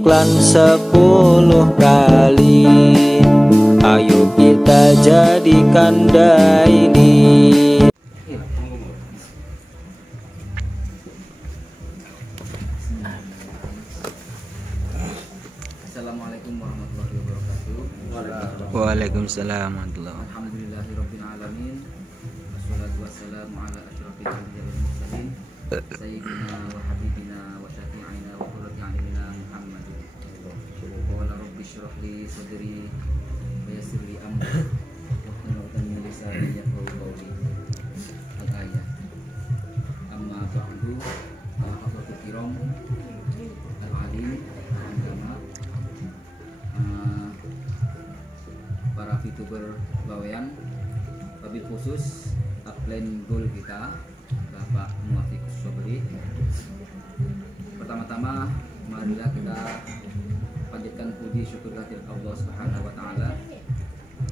Dongklan 10 kali. Ayo kita jadikan ini. Assalamualaikum warahmatullahi wabarakatuh. Waalaikumsalam warahmatullahi wabarakatuh. Alhamdulillahirabbil alamin. Wassalatu wassalamu ala asyrofil anbiya'i wal mursalin. Sayyidina wa habibina wa syafi'ina wa qurrati a'yunina Muhammadin. Qala rabbi shrah li sadri wa yassir li amri wahlul 'uqdatam min lisani yafqahu qawli. Al-ayat. Amma ba'du. Hadratul kiram al-alim al-ulama, para VTuber Bawean, wabil khusus upline goal kita Bapak Muafiq Sobri. Pertama-tama marilah kita panjatkan puji syukur kehadirat Allah Subhanahu wa taala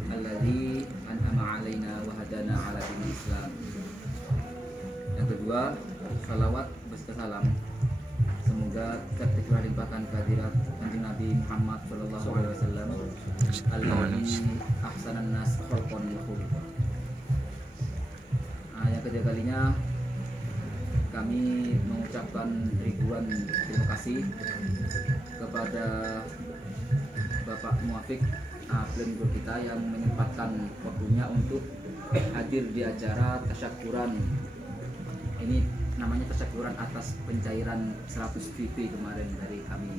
alladzi an'ama 'alaina wa hadana 'ala dinil Islam. Yang kedua, salawat beserta salam semoga tercurah limpahkan kehadirat Kanjeng Nabi Muhammad sallallahu alaihi wasallam alladzi ahsanan nas khalqan wa khuluqan. Yang ketiga kalinya kami mengucapkan ribuan terima kasih kepada Bapak Muafiq upline guru kita yang menyempatkan waktunya untuk hadir di acara tasyakuran. Ini namanya tasyakuran atas pencairan 100 VP kemarin dari kami.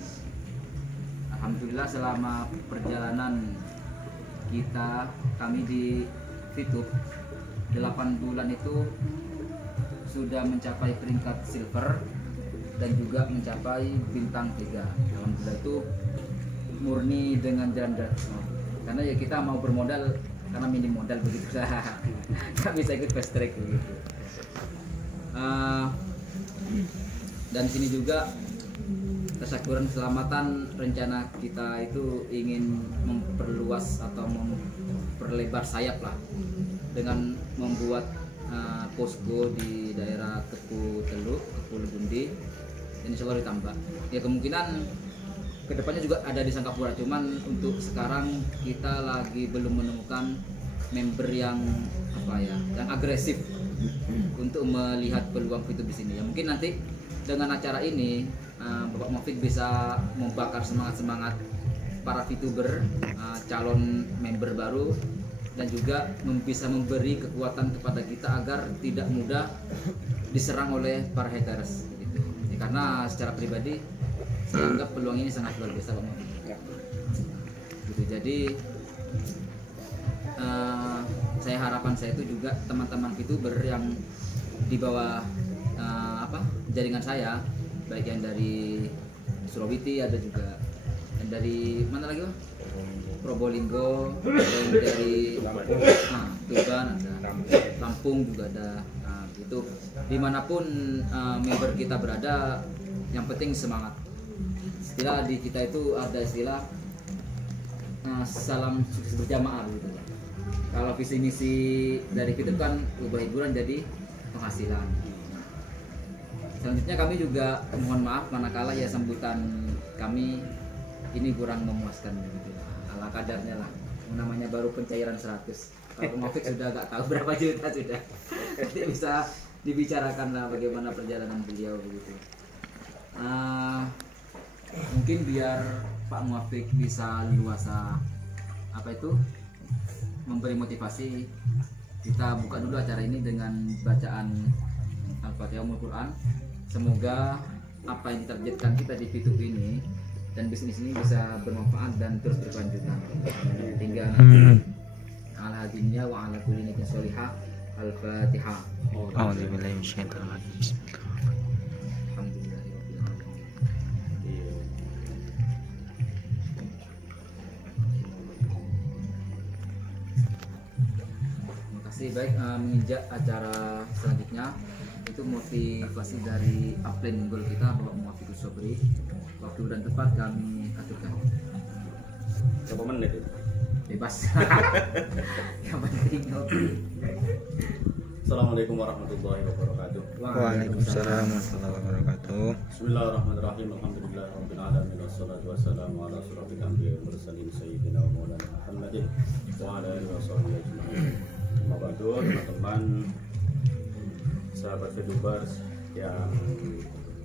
Alhamdulillah selama perjalanan kami di VTube 8 bulan itu sudah mencapai peringkat silver dan juga mencapai bintang 3. Alhamdulillah itu murni dengan jalan gratis, karena ya kita mau bermodal karena minim modal begitu saja. Nggak bisa ikut fast track begitu. Dan di sini juga tasyakuran keselamatan rencana kita itu ingin memperluas atau memperlebar sayap lah dengan membuat posko di daerah Kepu Teluk, Kepu Legundi, dan insya Allah ditambah. Ya kemungkinan kedepannya juga ada di Sangkapura, cuman untuk sekarang kita lagi belum menemukan member yang yang agresif untuk melihat peluang VTube di sini. Ya mungkin nanti dengan acara ini Bapak Muafiq bisa membakar semangat para VTuber calon member baru dan juga bisa memberi kekuatan kepada kita agar tidak mudah diserang oleh para haters gitu. Ya, karena secara pribadi saya anggap peluang ini sangat luar biasa Pak Muafiq. Gitu. Jadi harapan saya itu juga teman-teman VTuber yang di bawah jaringan saya, baik yang dari Surabaya, ada juga yang dari mana lagi Pak? Probolinggo, dan dari Tuban ada, Lampung juga ada. Itu dimanapun member kita berada, yang penting semangat. Istilah di kita itu ada istilah salam sukses berjamaah gitu. Kalau visi misi dari kita kan ubah hiburan jadi penghasilan. Selanjutnya kami juga mohon maaf manakala ya sambutan kami ini kurang memuaskan gitu. Ala kadarnya lah. Namanya baru pencairan 100. Kalau Muafiq sudah agak tahu berapa juta sudah. Nanti bisa dibicarakan lah bagaimana perjalanan beliau begitu. Mungkin biar Pak Muafiq bisa luasa memberi motivasi, kita buka dulu acara ini dengan bacaan Al-Fatihah Al-Quran. Semoga apa yang ditargetkan kita di VTube ini dan bisnis ini bisa bermanfaat dan terus berkelanjutan hingga nanti ala dunya wa ala kulli niyatin sholihah. Al-Fatihah. A'udzubillahi minasyaitonir rajim. Baik, menginjak acara selanjutnya itu motivasi dari upline goal kita Bapak Muafiq Sobri. Waktu dan tempat kami aturkan. Berapa menit itu? Bebas. Yang penting oke. Assalamualaikum warahmatullahi wabarakatuh. Waalaikumsalam warahmatullahi wabarakatuh. Bismillahirrahmanirrahim. Alhamdulillahirabbil alamin wassalatu wassalamu ala asyrofil anbiya'i wal mursalin sayyidina wa maulana Muhammadin wa ala alihi washabihi ajma'in. Mabadu teman-teman sahabat VTubers yang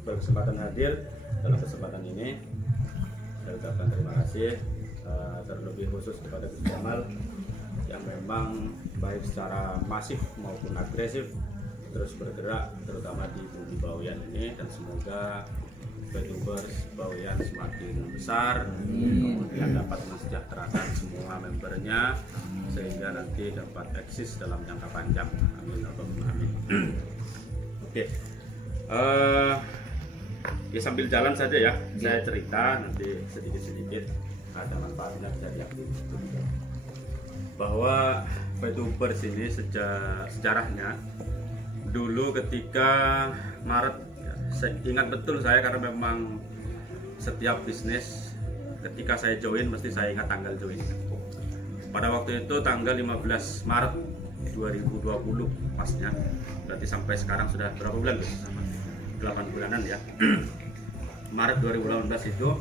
berkesempatan hadir dalam kesempatan ini, saya ucapkan terima kasih terlebih khusus kepada Gus Jamal yang memang baik secara masif maupun agresif terus bergerak terutama di bumi Bawean ini, dan semoga VTubers Bawean semakin besar, kemudian dapat mensejahterakan semua membernya sehingga nanti dapat eksis dalam jangka panjang. Amin. Amin. Oke. Ya sambil jalan saja ya, saya cerita nanti sedikit-sedikit ada manfaatnya bisa diaktifkan. Bahwa VTubers ini sejarahnya dulu ketika Maret, saya ingat betul saya karena memang setiap bisnis ketika saya join mesti saya ingat tanggal join. Pada waktu itu tanggal 15 Maret 2020 pasnya, berarti sampai sekarang sudah berapa bulan Gus? 8 bulanan ya. Maret 2018 itu,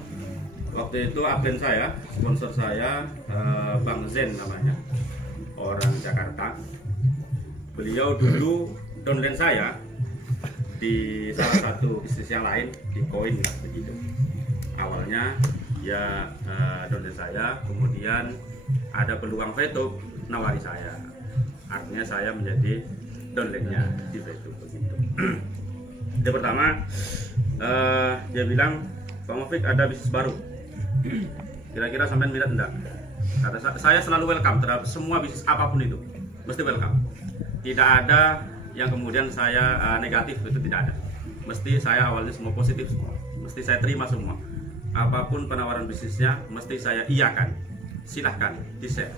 waktu itu agen saya, sponsor saya Bang Zen namanya, orang Jakarta. Beliau dulu downline saya di salah satu bisnis yang lain, di koin begitu. Awalnya ya downline saya, kemudian ada peluang VTube nawari saya, artinya saya menjadi downline-nya di VTube begitu. Yang pertama dia bilang, Pak Mofik ada bisnis baru, kira-kira sampai minat enggak? Kata saya selalu welcome terhadap semua bisnis apapun itu, mesti welcome. Tidak ada yang kemudian saya negatif, itu tidak ada. Mesti saya awalnya semua positif semua, mesti saya terima semua. Apapun penawaran bisnisnya mesti saya iyakan, silahkan di share.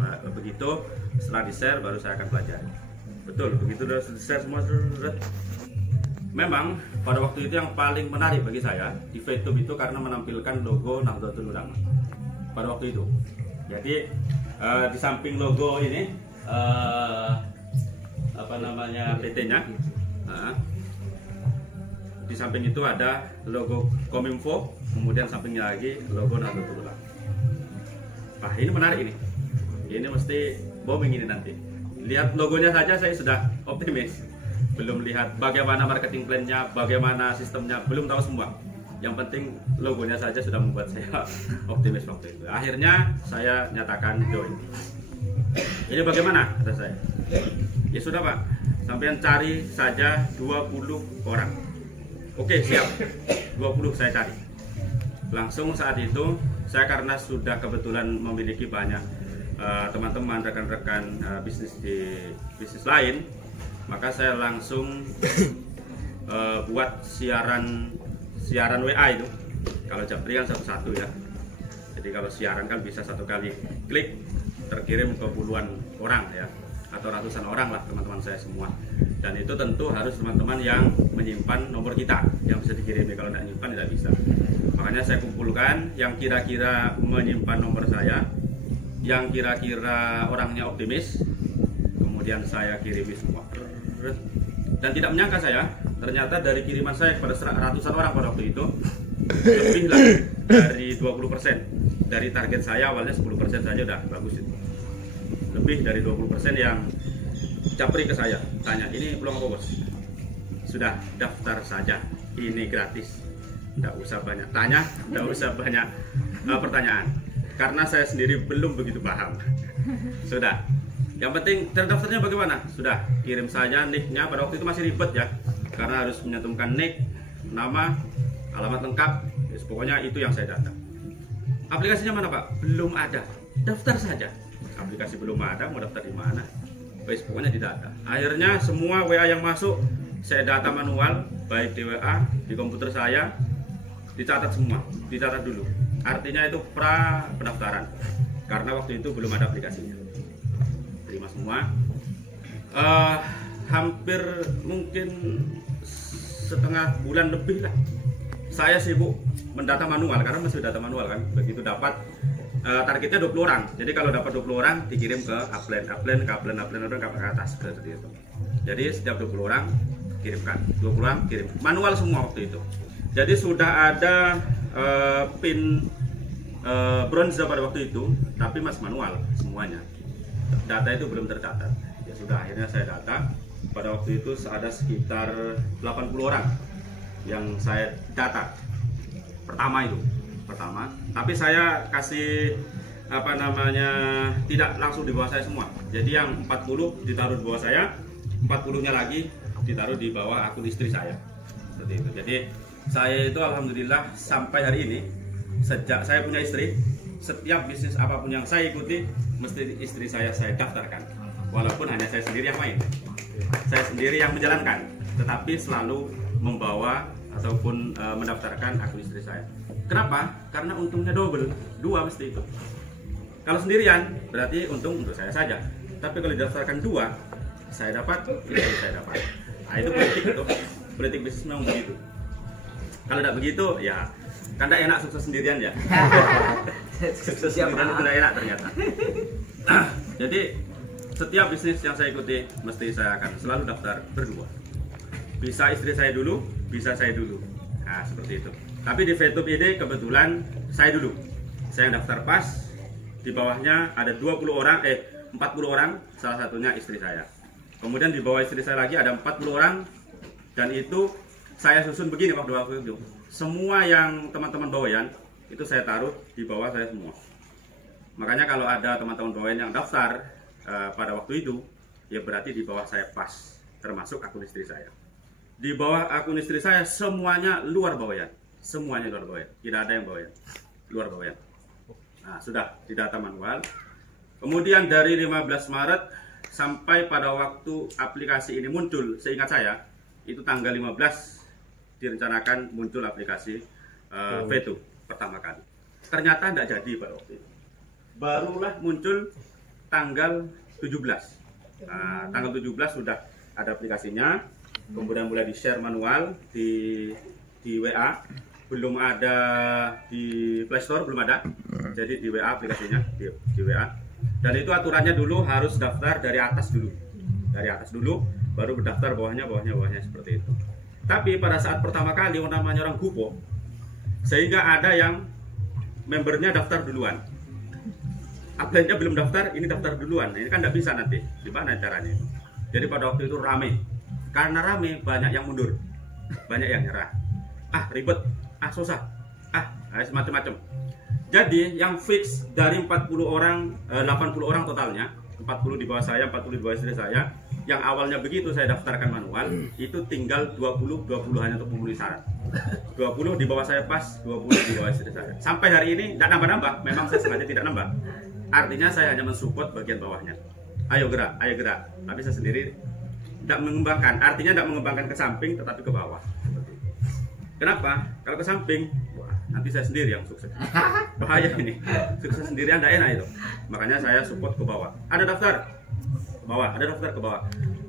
Nah, begitu setelah di share baru saya akan pelajari. Betul, begitu sudah di share semua. Memang pada waktu itu yang paling menarik bagi saya di VTube itu karena menampilkan logo Nahdlatul Ulama pada waktu itu. Jadi di samping logo ini apa namanya PT-nya, di samping itu ada logo Kominfo, kemudian sampingnya lagi logo Nahdlatul Ulama. Wah, ini menarik ini mesti booming ini nanti. Lihat logonya saja saya sudah optimis, belum lihat bagaimana marketing plan-nya, bagaimana sistemnya, belum tahu semua. Yang penting logonya saja sudah membuat saya optimis waktu itu. Akhirnya saya nyatakan join. Ini bagaimana kata saya? Ya sudah Pak, sampean cari saja 20 orang. Oke siap, 20 saya cari. Langsung saat itu saya karena sudah kebetulan memiliki banyak teman-teman, rekan-rekan bisnis di bisnis lain, maka saya langsung buat siaran WA itu. Kalau Japri kan satu-satu ya, jadi kalau siaran kan bisa satu kali klik terkirim ke puluhan orang ya, atau ratusan orang lah teman-teman saya semua. Dan itu tentu harus teman-teman yang menyimpan nomor kita yang bisa dikirimi, kalau tidak menyimpan tidak bisa. Makanya saya kumpulkan yang kira-kira menyimpan nomor saya, yang kira-kira orangnya optimis, kemudian saya kirimi semua. Dan tidak menyangka saya, ternyata dari kiriman saya kepada ratusan orang pada waktu itu, lebih lah dari 20%. Dari target saya awalnya 10% saja udah bagus itu. Lebih dari 20% yang Japri ke saya, tanya, ini belum apa bos? Sudah, daftar saja, ini gratis. Tidak usah banyak tanya, tidak usah banyak pertanyaan, karena saya sendiri belum begitu paham. Sudah, yang penting terdaftarnya bagaimana? Sudah, kirim saja nicknya. Pada waktu itu masih ribet ya, karena harus menyantumkan nick, nama, alamat lengkap. Pokoknya itu yang saya data. Aplikasinya mana Pak? Belum ada. Daftar saja. Aplikasi belum ada, mau daftar di mana? Pokoknya di data. Akhirnya semua WA yang masuk saya data manual, baik di WA, di komputer saya, dicatat semua, dicatat dulu. Artinya itu pra pendaftaran, karena waktu itu belum ada aplikasinya. Terima semua. Hampir mungkin setengah bulan lebih lah saya sibuk mendata manual, karena masih data manual kan. Begitu dapat targetnya 20 orang, jadi kalau dapat 20 orang dikirim ke upline ke atas seperti itu. Jadi setiap 20 orang kirimkan, 20 orang kirim manual semua waktu itu. Jadi sudah ada pin bronze pada waktu itu, tapi masih manual semuanya. Data itu belum tercatat. Ya sudah, akhirnya saya data. Pada waktu itu ada sekitar 80 orang yang saya data pertama. Tapi saya kasih tidak langsung di bawah saya semua. Jadi yang 40 ditaruh di bawah saya, 40-nya lagi ditaruh di bawah akun istri saya. Seperti itu. Jadi saya itu alhamdulillah sampai hari ini, sejak saya punya istri, setiap bisnis apapun yang saya ikuti mesti istri saya daftarkan. Walaupun hanya saya sendiri yang main, saya sendiri yang menjalankan, tetapi selalu membawa ataupun mendaftarkan akun istri saya. Kenapa? Karena untungnya double, 2 mesti itu. Kalau sendirian berarti untung untuk saya saja, tapi kalau didaftarkan 2, saya dapat, istri saya dapat. Nah, itu politik bisnis memang begitu. Kalau tidak begitu, ya kan tidak enak sukses sendirian ya. Sukses sendirian itu tidak enak ternyata. Jadi setiap bisnis yang saya ikuti mesti saya akan selalu daftar berdua. Bisa istri saya dulu, bisa saya dulu. Nah, seperti itu. Tapi di VTube ini kebetulan saya dulu. Saya daftar pas, di bawahnya ada 40 orang, salah satunya istri saya. Kemudian di bawah istri saya lagi ada 40 orang, dan itu saya susun begini waktu itu. Semua yang teman-teman bawayan itu saya taruh di bawah saya semua. Makanya kalau ada teman-teman bawayan yang daftar pada waktu itu, ya berarti di bawah saya pas, termasuk akun istri saya. Di bawah akun istri saya semuanya luar bawayan, semuanya luar bawayan, tidak ada yang bawayan, luar bawayan. Nah, sudah didata manual. Kemudian dari 15 Maret sampai pada waktu aplikasi ini muncul, seingat saya itu tanggal 15 direncanakan muncul aplikasi VTube pertama kali. Ternyata tidak jadi pada waktu itu. Barulah muncul tanggal 17. Nah, tanggal 17 sudah ada aplikasinya, kemudian mulai di-share manual di WA, belum ada di Play Store, belum ada. Jadi di WA aplikasinya, di WA. Dan itu aturannya dulu harus daftar dari atas dulu. Dari atas dulu baru berdaftar bawahnya seperti itu. Tapi pada saat pertama kali namanya orang Gupo, sehingga ada yang membernya daftar duluan. Upline-nya belum daftar, ini daftar duluan. Ini kan tidak bisa nanti. Gimana caranya? Jadi pada waktu itu rame. Karena rame, banyak yang mundur. Banyak yang nyerah. Ah, ribet. Ah, susah. Ah, semacam-macam. Jadi yang fix dari 80 orang, 80 orang totalnya, 40 di bawah saya, 40 di bawah istri saya, yang awalnya begitu saya daftarkan manual, itu tinggal 20 hanya untuk memenuhi syarat. 20 di bawah saya pas, 20 di bawah istri saya. Sampai hari ini tidak nambah-nambah, memang saya sengaja tidak nambah. Artinya saya hanya mensupport bagian bawahnya. Ayo gerak, ayo gerak. Tapi saya sendiri tidak mengembangkan, artinya tidak mengembangkan ke samping tetapi ke bawah. Kenapa? Kalau ke samping, wah, nanti saya sendiri yang sukses. Bahaya ini. Sukses sendirian tidak enak itu. Makanya saya support ke bawah. Ada daftar ke bawah, ada daftar ke bawah.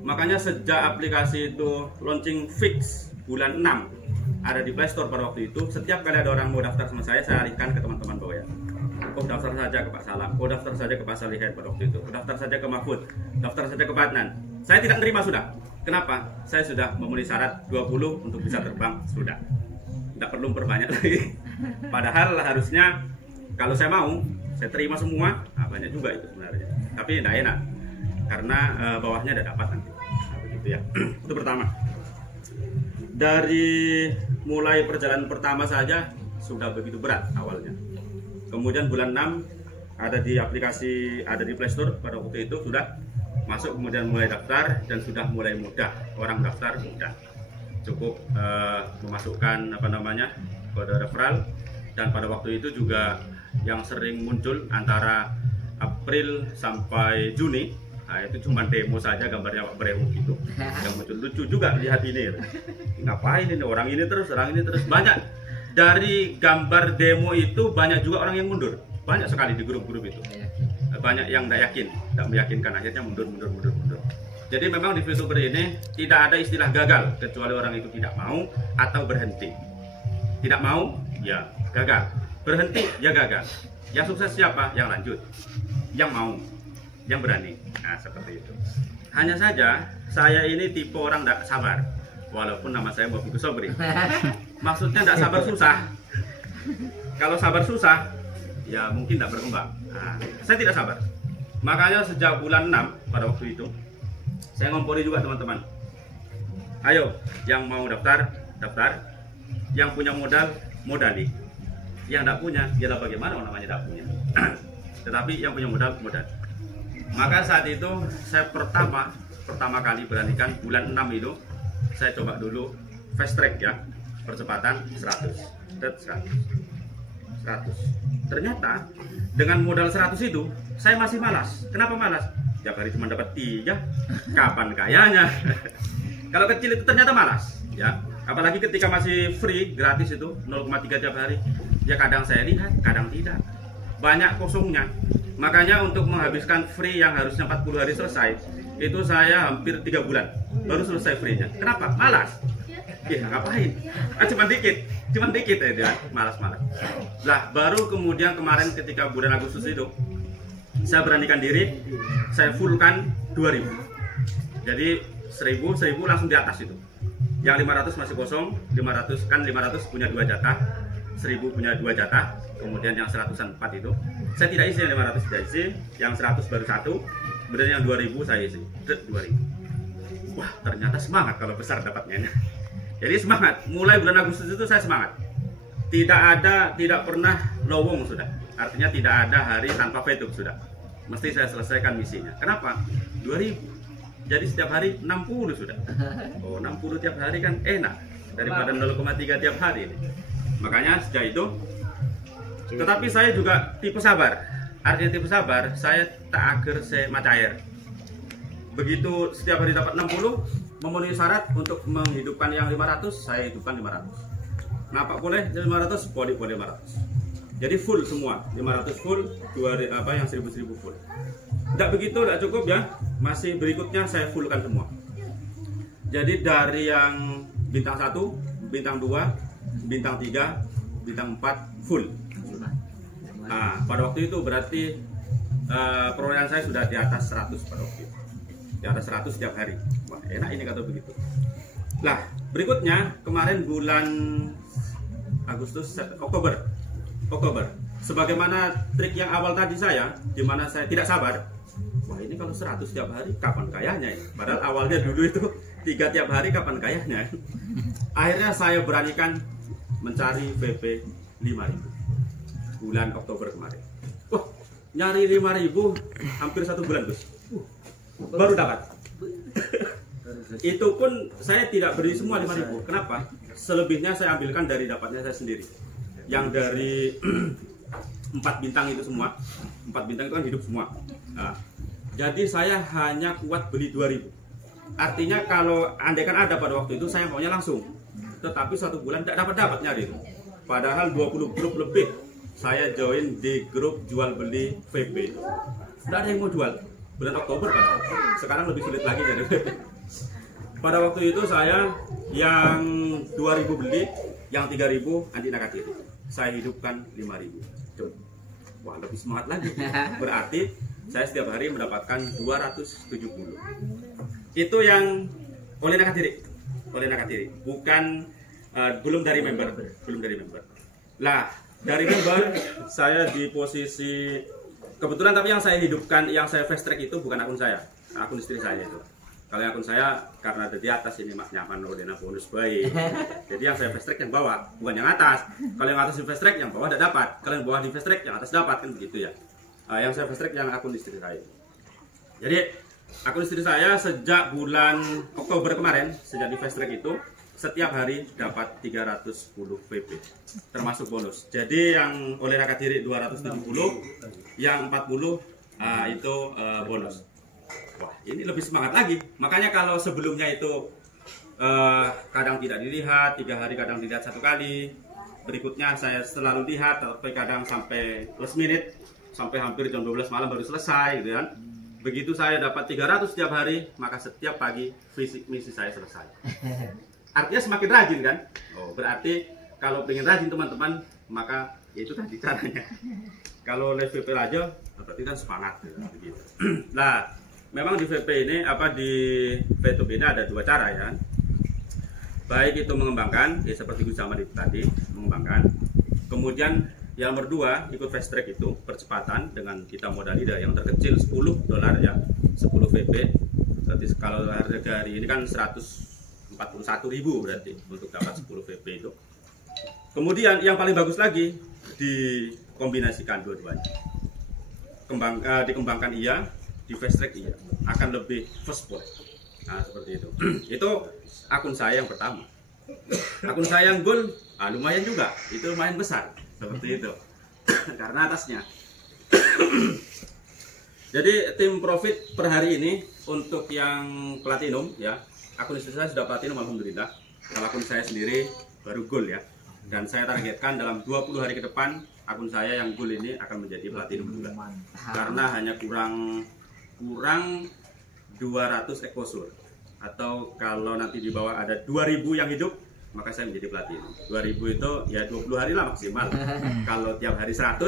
Makanya sejak aplikasi itu launching fix bulan 6 ada di Play Store pada waktu itu, setiap kali ada orang mau daftar sama saya alihkan ke teman-teman bawah ya. Oh, daftar saja ke Pak Salam, oh daftar saja ke Pak Salihin pada waktu itu, daftar saja ke Mahfud, daftar saja ke Batnan. Saya tidak terima sudah. Kenapa? Saya sudah memenuhi syarat 20 untuk bisa terbang, sudah. Tidak perlu memperbanyak lagi. Padahal harusnya kalau saya mau, saya terima semua, nah, banyak juga itu sebenarnya. Tapi tidak enak, karena bawahnya tidak dapat nanti. Nah, begitu ya. Itu pertama. Dari mulai perjalanan pertama saja sudah begitu berat awalnya. Kemudian bulan 6 ada di aplikasi, ada di Play Store pada waktu itu sudah masuk, kemudian mulai daftar dan sudah mulai mudah, orang daftar mudah, cukup memasukkan kode referral. Dan pada waktu itu juga yang sering muncul antara April sampai Juni, nah itu cuma demo saja gambarnya Pak Brewu gitu, yang muncul lucu juga lihat ini, ngapain ini orang ini terus banyak. Dari gambar demo itu banyak juga orang yang mundur, banyak sekali di grup-grup itu, banyak yang tidak yakin, tidak meyakinkan, akhirnya mundur. Jadi memang di VTuber ini tidak ada istilah gagal, kecuali orang itu tidak mau atau berhenti. Tidak mau, ya gagal. Berhenti, ya gagal. Yang sukses siapa? Yang lanjut. Yang mau, yang berani. Nah, seperti itu. Hanya saja, saya ini tipe orang tidak sabar. Walaupun nama saya Muafikus Sobri. maksudnya tidak sabar susah. Kalau sabar susah, ya mungkin tidak berkembang. Nah, saya tidak sabar. Makanya sejak bulan 6 pada waktu itu, saya ngompori juga teman-teman. Ayo, yang mau daftar, daftar. Yang punya modal, modali. Yang tidak punya, ya bagaimana namanya tidak punya. Tetapi yang punya modal, modal. Maka saat itu saya pertama kali beranikan bulan 6 itu, saya coba dulu fast track ya, percepatan 100. Ternyata dengan modal 100 itu saya masih malas. Kenapa malas? Tiap hari cuma dapat 3, kapan kayanya? Kalau kecil itu ternyata malas ya. Apalagi ketika masih free, gratis itu 0,3 tiap hari. Ya kadang saya lihat, kadang tidak. Banyak kosongnya. Makanya untuk menghabiskan free yang harusnya 40 hari selesai, itu saya hampir 3 bulan baru selesai free-nya. Kenapa? Malas. Ya ngapain? Cuma dikit ya, malas-malas. Lah baru kemudian kemarin ketika bulan Agustus itu saya beranikan diri, saya fullkan 2000. Jadi 1000 langsung di atas itu. Yang 500 masih kosong, 500 punya 2 jatah, 1000 punya 2 jatah, kemudian yang 100-an 4 itu saya tidak isi, yang 500 tidak isi, yang 100 baru 1, kemudian yang 2000 saya isi, 2000. Wah ternyata semangat kalau besar dapatnya. Jadi semangat, mulai bulan Agustus itu saya semangat. Tidak pernah lowong sudah. Artinya tidak ada hari tanpa veto sudah. Mesti saya selesaikan misinya. Kenapa? 2000. Jadi setiap hari 60 sudah. Oh 60 tiap hari kan enak daripada 0,3 tiap hari ini. Makanya sejak itu. Tetapi saya juga tipe sabar. Artinya tipe sabar, saya tak agar saya macair. Begitu setiap hari dapat 60, memenuhi syarat untuk menghidupkan yang 500, saya hidupkan 500. Kenapa boleh 500? Boleh 500. Jadi full semua, 500 full, yang 1000 full. Tidak begitu, tidak cukup ya. Masih berikutnya saya fullkan semua. Jadi dari yang bintang 1, bintang 2, bintang 3, bintang 4 full. Nah, pada waktu itu berarti perolehan saya sudah di atas 100 pada waktu itu. Di atas 100 setiap hari. Wah, enak ini kata begitu. Lah, berikutnya kemarin bulan Oktober. Sebagaimana trik yang awal tadi saya, di mana saya tidak sabar. Wah, ini kalau 100 setiap hari kapan kayanya ya? Padahal awalnya dulu itu 3 tiap hari kapan kayanya. Akhirnya saya beranikan mencari VP 5.000. Bulan Oktober kemarin. Wah, nyari 5.000 hampir 1 bulan, Gus. Baru dapat. Itu pun saya tidak beri semua 5.000. Kenapa? Selebihnya saya ambilkan dari dapatnya saya sendiri. Yang dari 4 bintang itu semua. 4 bintang itu kan hidup semua. Nah, jadi saya hanya kuat beli 2.000. Artinya kalau andaikan ada pada waktu itu saya maunya langsung. Tetapi 1 bulan tidak dapat nyari itu. Padahal 20 grup lebih saya join di grup jual beli VP. Tidak ada yang mau jual. Bulan Oktober kan. Sekarang lebih sulit lagi jadi VP. Pada waktu itu saya yang 2.000 beli, yang 3.000 anti nakatiri. Saya hidupkan 5.000. Wah, lebih semangat lagi. Berarti saya setiap hari mendapatkan 270. Itu yang oleh nakatiri. Bukan belum dari member. Lah, dari member saya di posisi kebetulan, tapi yang saya hidupkan, yang saya fast track itu bukan akun saya, akun istri saya itu. Kalau akun saya karena ada di atas ini mas nyaman Rodena bonus baik. Jadi yang saya fast track yang bawah, bukan yang atas. Kalau yang atas di fast track, yang bawah tidak dapat. Kalau yang bawah di fast track, yang atas dapat, kan begitu ya. Yang saya fast track yang akun istri saya. Jadi akun istri saya sejak bulan Oktober kemarin, sejak di fast track itu, setiap hari dapat 310 VP termasuk bonus. Jadi yang oleh nakatiri 270, yang 40 itu bonus. Wah, ini lebih semangat lagi. Makanya kalau sebelumnya itu kadang tidak dilihat 3 hari, kadang dilihat 1 kali, berikutnya saya selalu lihat, tapi kadang sampai last minute, sampai hampir jam 12 malam baru selesai gitu kan. Begitu saya dapat 300 setiap hari, maka setiap pagi misi saya selesai. Artinya semakin rajin kan? Oh, berarti kalau pengen rajin teman-teman, maka itu tadi caranya. Kalau live VP aja, berarti kan semangat gitu. Nah, memang di VP ini di VTube ini ada 2 cara ya. baik itu mengembangkan, ya seperti Gus Zaman itu tadi, mengembangkan. Kemudian yang nomor 2 ikut fast track itu percepatan dengan kita modali dari yang terkecil $10 ya, 10 VP. Berarti kalau harga hari ini kan 141.000 berarti untuk dapat 10 VP itu. Kemudian yang paling bagus lagi dikombinasikan dua-duanya. Dikembangkan iya, di fast track iya, akan lebih first spot. Nah seperti itu. Itu akun saya yang pertama. Akun saya yang goal, lumayan juga, itu lumayan besar seperti itu. Karena atasnya. Jadi tim profit per hari ini untuk yang platinum ya, akun istri saya sudah platinum alhamdulillah. Kalau akun saya sendiri baru gold ya. Dan saya targetkan dalam 20 hari ke depan akun saya yang gold ini akan menjadi platinum juga. Karena hanya kurang 200 exposure. Atau kalau nanti di bawah ada 2000 yang hidup, maka saya menjadi platinum. 2000 itu ya 20 hari lah maksimal. Kalau tiap hari 100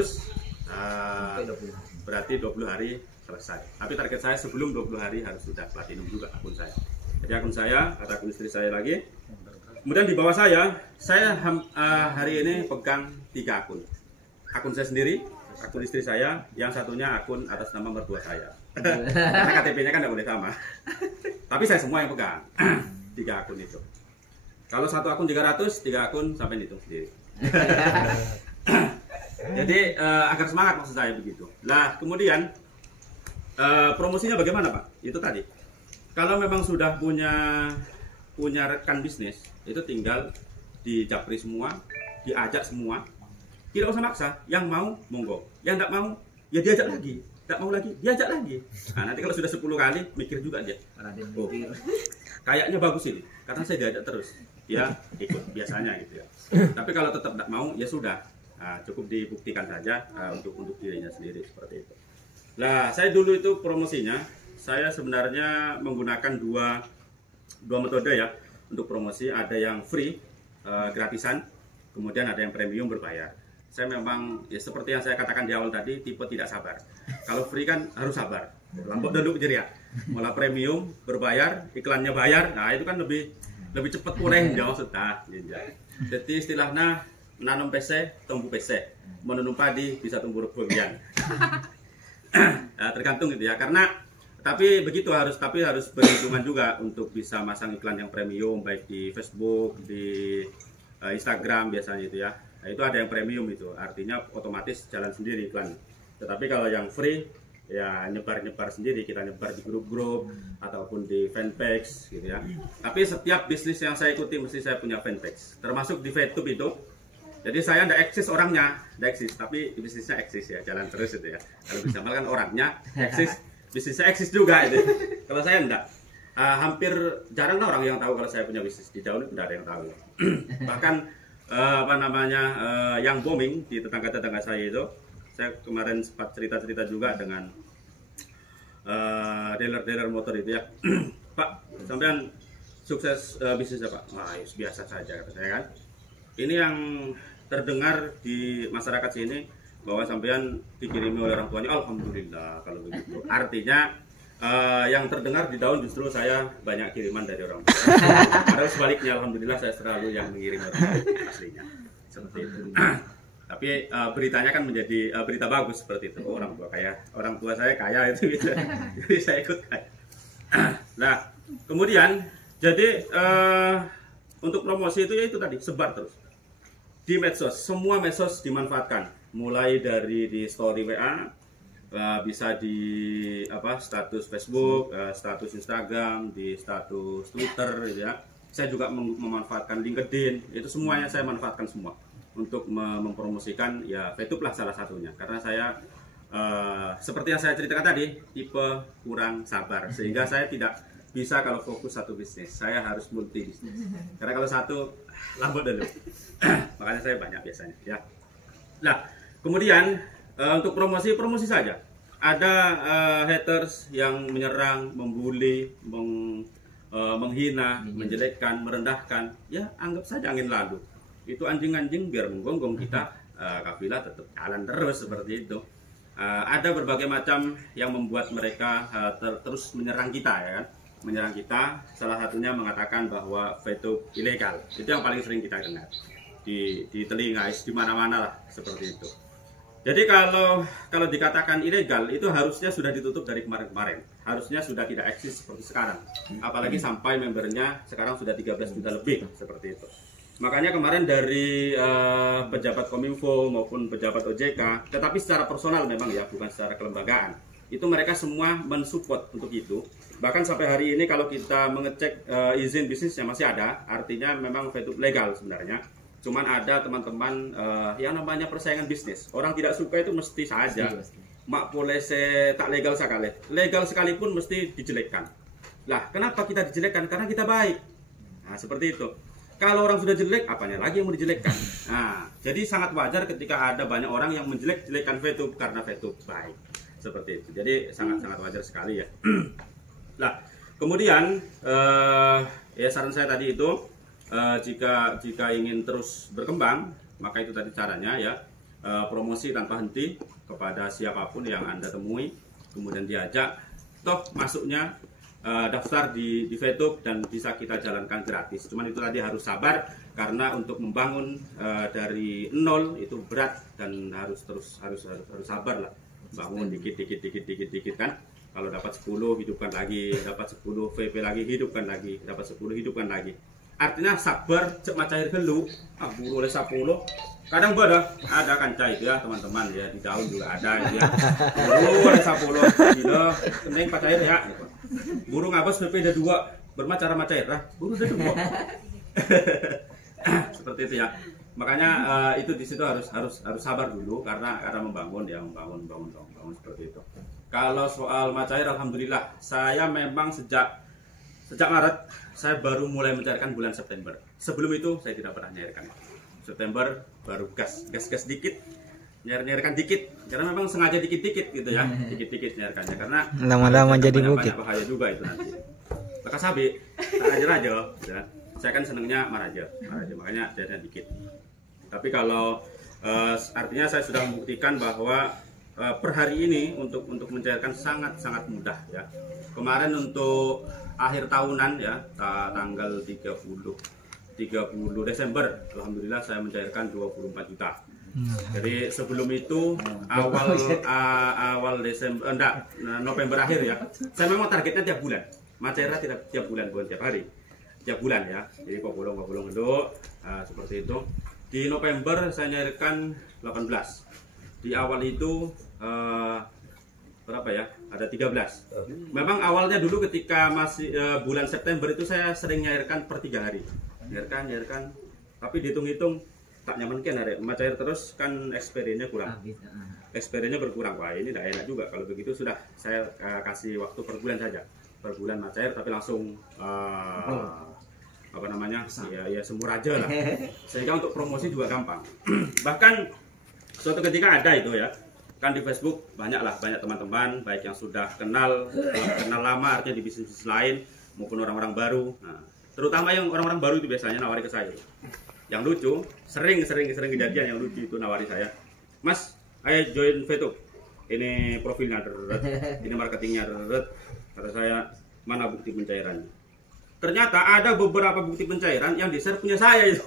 berarti 20 hari selesai. Tapi target saya sebelum 20 hari harus sudah platinum juga akun saya. Jadi akun saya, ada akun istri saya lagi. Kemudian di bawah saya hari ini pegang 3 akun. Akun saya sendiri, akun istri saya, yang satunya akun atas nama mertua saya. Karena KTP-nya kan tidak boleh sama. Tapi saya semua yang pegang 3 akun itu. Kalau satu akun 300, 3 akun sampai hitung sendiri. Jadi agar semangat maksud saya begitu. Nah kemudian promosinya bagaimana Pak? Itu tadi. Kalau memang sudah punya rekan bisnis, itu tinggal dijapri semua, diajak semua. Tidak usah maksa. Yang mau monggo, yang tidak mau ya diajak lagi. Tidak mau lagi, diajak lagi. Nah nanti kalau sudah 10 kali mikir juga dia. Oh, kayaknya bagus ini, karena saya diajak terus. Ya ikut biasanya gitu ya. Tapi kalau tetap tidak mau ya sudah. Cukup dibuktikan saja untuk dirinya sendiri seperti itu. Nah, saya dulu itu promosinya, saya sebenarnya menggunakan dua metode ya untuk promosi. Ada yang free, gratisan, kemudian ada yang premium berbayar. Saya memang ya seperti yang saya katakan di awal tadi, tipe tidak sabar. Kalau free kan harus sabar, lambok duduk jeria. Malah premium berbayar, iklannya bayar, nah itu kan lebih cepat pulih jauh sudah. Jadi istilahnya nanam PC, tumbuh PC, menanam padi bisa tumbuh rebuian. Tergantung gitu ya, karena tapi harus berhitungan juga untuk bisa masang iklan yang premium baik di Facebook, di Instagram biasanya itu ya. Nah, itu ada yang premium itu, artinya otomatis jalan sendiri iklan. Tetapi kalau yang free ya nyebar sendiri, kita nyebar di grup-grup ataupun di fanpage gitu ya. Tapi setiap bisnis yang saya ikuti mesti saya punya fanpage, termasuk di YouTube itu. Jadi saya tidak eksis orangnya, tidak eksis, tapi bisnisnya eksis ya, jalan terus itu ya. Kalau bisa malah kan orangnya eksis, bisnisnya eksis juga itu. Kalau saya enggak, hampir jarang orang yang tahu kalau saya punya bisnis. Di jauh ini tidak ada yang tahu. Bahkan yang booming di tetangga-tetangga saya itu, saya kemarin sempat cerita-cerita juga dengan dealer-dealer motor itu ya. Pak, sampean sukses bisnisnya Pak? Wah, biasa saja kata saya kan. Ini yang terdengar di masyarakat sini bahwa sampean dikirimi oleh orang tuanya, alhamdulillah kalau begitu. Artinya yang terdengar di daun justru saya banyak kiriman dari orang tua. Padahal sebaliknya alhamdulillah saya selalu yang mengirim orang tua aslinya. Seperti itu. Tapi beritanya kan menjadi berita bagus seperti itu. Oh, orang tua saya kaya itu gitu. Jadi saya ikut kaya. Nah, kemudian jadi untuk promosi itu ya itu tadi, sebar terus. Di medsos, semua medsos dimanfaatkan, mulai dari di story WA, bisa di status Facebook, status Instagram, di status Twitter gitu ya. Saya juga memanfaatkan LinkedIn, itu semuanya saya manfaatkan semua untuk mempromosikan ya YouTube lah salah satunya. Karena saya seperti yang saya ceritakan tadi, tipe kurang sabar, sehingga saya tidak bisa kalau fokus satu bisnis, saya harus multi bisnis. Karena kalau satu lambat dulu. Makanya saya banyak biasanya ya. Nah, kemudian untuk promosi saja. Ada haters yang menyerang, membuli, menghina, menjelekkan, merendahkan, ya anggap saja angin lalu. Itu anjing-anjing biar menggonggong kita, kafilah tetap jalan terus seperti itu. Ada berbagai macam yang membuat mereka terus menyerang kita ya kan. menyerang kita, salah satunya mengatakan bahwa VTube ilegal. Itu yang paling sering kita dengar di telinga, di mana-mana lah seperti itu. Jadi kalau dikatakan ilegal itu harusnya sudah ditutup dari kemarin-kemarin. Harusnya sudah tidak eksis seperti sekarang. Apalagi sampai membernya sekarang sudah 13 juta lebih seperti itu. Makanya kemarin dari pejabat Kominfo maupun pejabat OJK, tetapi secara personal memang ya, bukan secara kelembagaan, itu mereka semua mensupport untuk itu. Bahkan sampai hari ini kalau kita mengecek izin bisnisnya masih ada, artinya memang VTube legal sebenarnya. Cuman ada teman-teman yang namanya persaingan bisnis. Orang tidak suka itu mesti saja. Mak boleh tak legal sekali. Legal sekalipun mesti dijelekkan. Lah, kenapa kita dijelekkan? Karena kita baik. Nah, seperti itu. Kalau orang sudah jelek, apanya lagi yang mau dijelekkan? Nah, jadi sangat wajar ketika ada banyak orang yang menjelek-jelekkan VTube karena VTube baik. Seperti itu. Jadi sangat-sangat wajar sekali ya. Nah, kemudian ya saran saya tadi itu, jika ingin terus berkembang, maka itu tadi caranya ya, promosi tanpa henti kepada siapapun yang Anda temui, kemudian diajak, toh masuknya daftar di VTube dan bisa kita jalankan gratis. Cuman itu tadi harus sabar, karena untuk membangun dari nol itu berat dan harus sabar lah, bangun dikit kan. Kalau dapat 10 hidupkan lagi, dapat 10 VP lagi hidupkan lagi, dapat 10 hidupkan lagi. Artinya sabar cek macair gelu, buru oleh 10. Kadang ada kanca itu ya teman-teman ya, di daun juga ada ya. Buru oleh 10 gitu, penting pacair ya gitu. Buru ngabas VP ada 2, bermacara macair lah, buru ada 2. Seperti itu ya. Makanya itu di situ harus sabar dulu, karena membangun seperti itu. Kalau soal macair, alhamdulillah saya memang sejak Maret saya baru mulai mencairkan bulan September. Sebelum itu saya tidak pernah mencairkan. September baru gas dikit, nyairkan dikit, karena memang sengaja dikit-dikit gitu ya, dikit-dikit nyairkannya, karena lama-lama jadi bukit. Bahaya juga itu nanti. Maka sabi, tak aja ya. Saya kan senengnya maraja, makanya cairnya dikit. Tapi kalau artinya saya sudah membuktikan bahwa per hari ini untuk mencairkan sangat mudah ya. Kemarin untuk akhir tahunan ya, tanggal 30 Desember, alhamdulillah saya mencairkan 24 juta. Jadi sebelum itu awal Desember, November akhir ya, saya memang targetnya tiap bulan. Macairnya tidak tiap bulan, bukan tiap hari, tiap bulan ya. Jadi kok bolong dulu, seperti itu. Di November saya nyairkan 18. Di awal itu berapa ya? Ada 13. Memang awalnya dulu ketika masih bulan September itu saya sering nyairkan per 3 hari. Nyairkan. Tapi dihitung-hitung tak nyaman kan ada macair terus kan, experience-nya kurang. Experience-nya berkurang. Wah, ini tidak enak juga. Kalau begitu sudah saya kasih waktu per bulan saja. Per bulan macair tapi langsung apa namanya? Ya semur aja lah. Sehingga untuk promosi juga gampang. Bahkan suatu ketika ada itu ya, kan di Facebook banyak teman-teman baik yang sudah kenal lama, artinya di bisnis lain, maupun orang-orang baru. Nah, terutama yang orang-orang baru itu biasanya nawari ke saya. Yang lucu, sering kejadian yang lucu itu nawari saya, Mas, ayo join VTube, ini profilnya, ini marketingnya, kata saya, mana bukti pencairannya? Ternyata ada beberapa bukti pencairan yang di-share punya saya itu.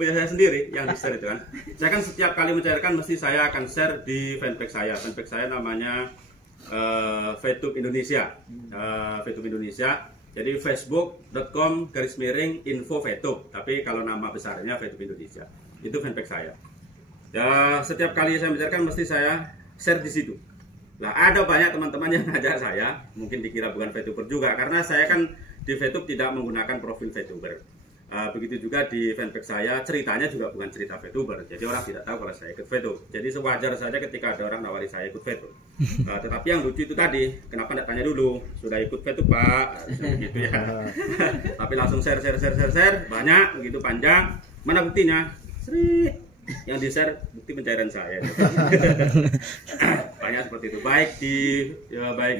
Punya saya sendiri yang di-share itu kan. Saya kan setiap kali mencairkan mesti saya akan share di fanpage saya. Fanpage saya namanya VTube Indonesia. VTube Indonesia. Jadi facebook.com/info VTube. Tapi kalau nama besarnya VTube Indonesia. Itu fanpage saya. Ya, setiap kali saya mencairkan mesti saya share di situ. Nah, ada banyak teman-teman yang ngajak saya, mungkin dikira bukan VTuber juga, karena saya kan di VTube tidak menggunakan profil VTuber. Begitu juga di fanpage saya, ceritanya juga bukan cerita VTuber, jadi orang tidak tahu kalau saya ikut VTube. Jadi sewajar saja ketika ada orang nawari saya ikut VTube. Tetapi yang lucu itu tadi, kenapa tidak tanya dulu, sudah ikut VTube Pak? Gitu ya. Tapi langsung share, banyak, begitu panjang, mana buktinya? Sri. Yang di-share bukti pencairan saya. Banyak seperti itu, baik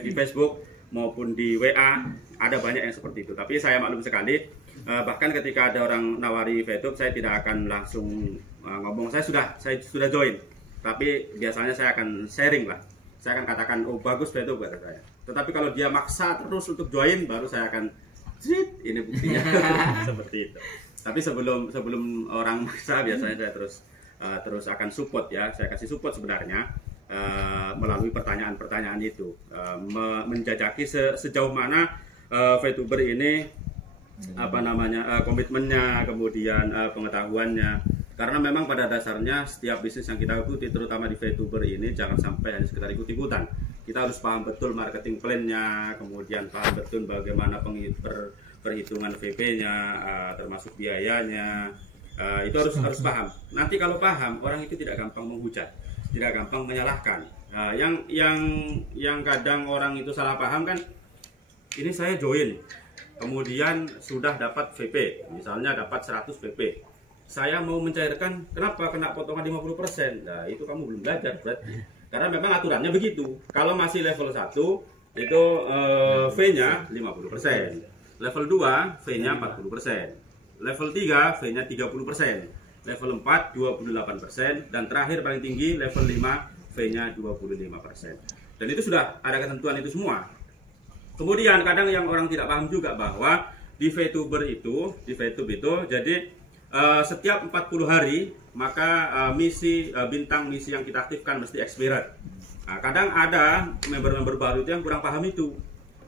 di Facebook maupun di WA, ada banyak yang seperti itu. Tapi saya maklum sekali, bahkan ketika ada orang nawari VTube, saya tidak akan langsung ngomong saya sudah join. Tapi biasanya saya akan sharing lah. Saya akan katakan, oh bagus VTube kata saya. Tetapi kalau dia maksa terus untuk join, baru saya akan ini buktinya. Seperti itu. Tapi sebelum orang maksa, biasanya saya terus akan support ya. Saya kasih support sebenarnya melalui pertanyaan-pertanyaan itu, menjajaki sejauh mana VTuber ini komitmennya, kemudian pengetahuannya. Karena memang pada dasarnya setiap bisnis yang kita ikuti, terutama di VTuber ini, jangan sampai hanya sekedar ikut-ikutan. Kita harus paham betul marketing plan-nya, kemudian paham betul bagaimana perhitungan VP-nya, termasuk biayanya. Itu harus paham. Nanti kalau paham, orang itu tidak gampang menghujat, tidak gampang menyalahkan. Yang kadang orang itu salah paham kan, ini saya join, kemudian sudah dapat VP, misalnya dapat 100 VP. Saya mau mencairkan, kenapa kena potongan 50%? Nah, itu kamu belum belajar berarti. Karena memang aturannya begitu. Kalau masih level 1, itu V-nya 50%. Level 2, V-nya 40%. Level 3, V-nya 30%. Level 4, 28%. Dan terakhir paling tinggi, level 5, V-nya 25%. Dan itu sudah ada ketentuan itu semua. Kemudian kadang yang orang tidak paham juga bahwa di VTuber itu, jadi setiap 40 hari maka bintang misi yang kita aktifkan mesti expired. Nah, kadang ada member-member baru itu yang kurang paham itu.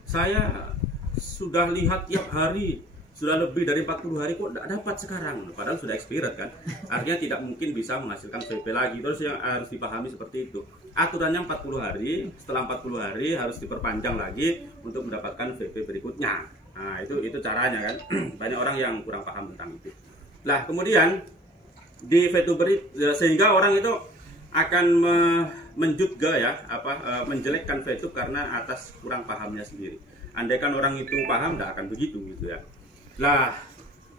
Saya sudah lihat tiap hari, sudah lebih dari 40 hari kok tidak dapat sekarang, padahal sudah expired kan. Artinya tidak mungkin bisa menghasilkan VP lagi. Terus yang harus dipahami seperti itu, aturannya 40 hari, setelah 40 hari harus diperpanjang lagi untuk mendapatkan VP berikutnya. Nah, itu caranya kan. Banyak orang yang kurang paham tentang itu. Nah, kemudian di VTuber sehingga orang itu akan menjudga ya, menjelekkan VTuber karena atas kurang pahamnya sendiri. Andaikan orang itu paham, tidak akan begitu gitu ya. Nah,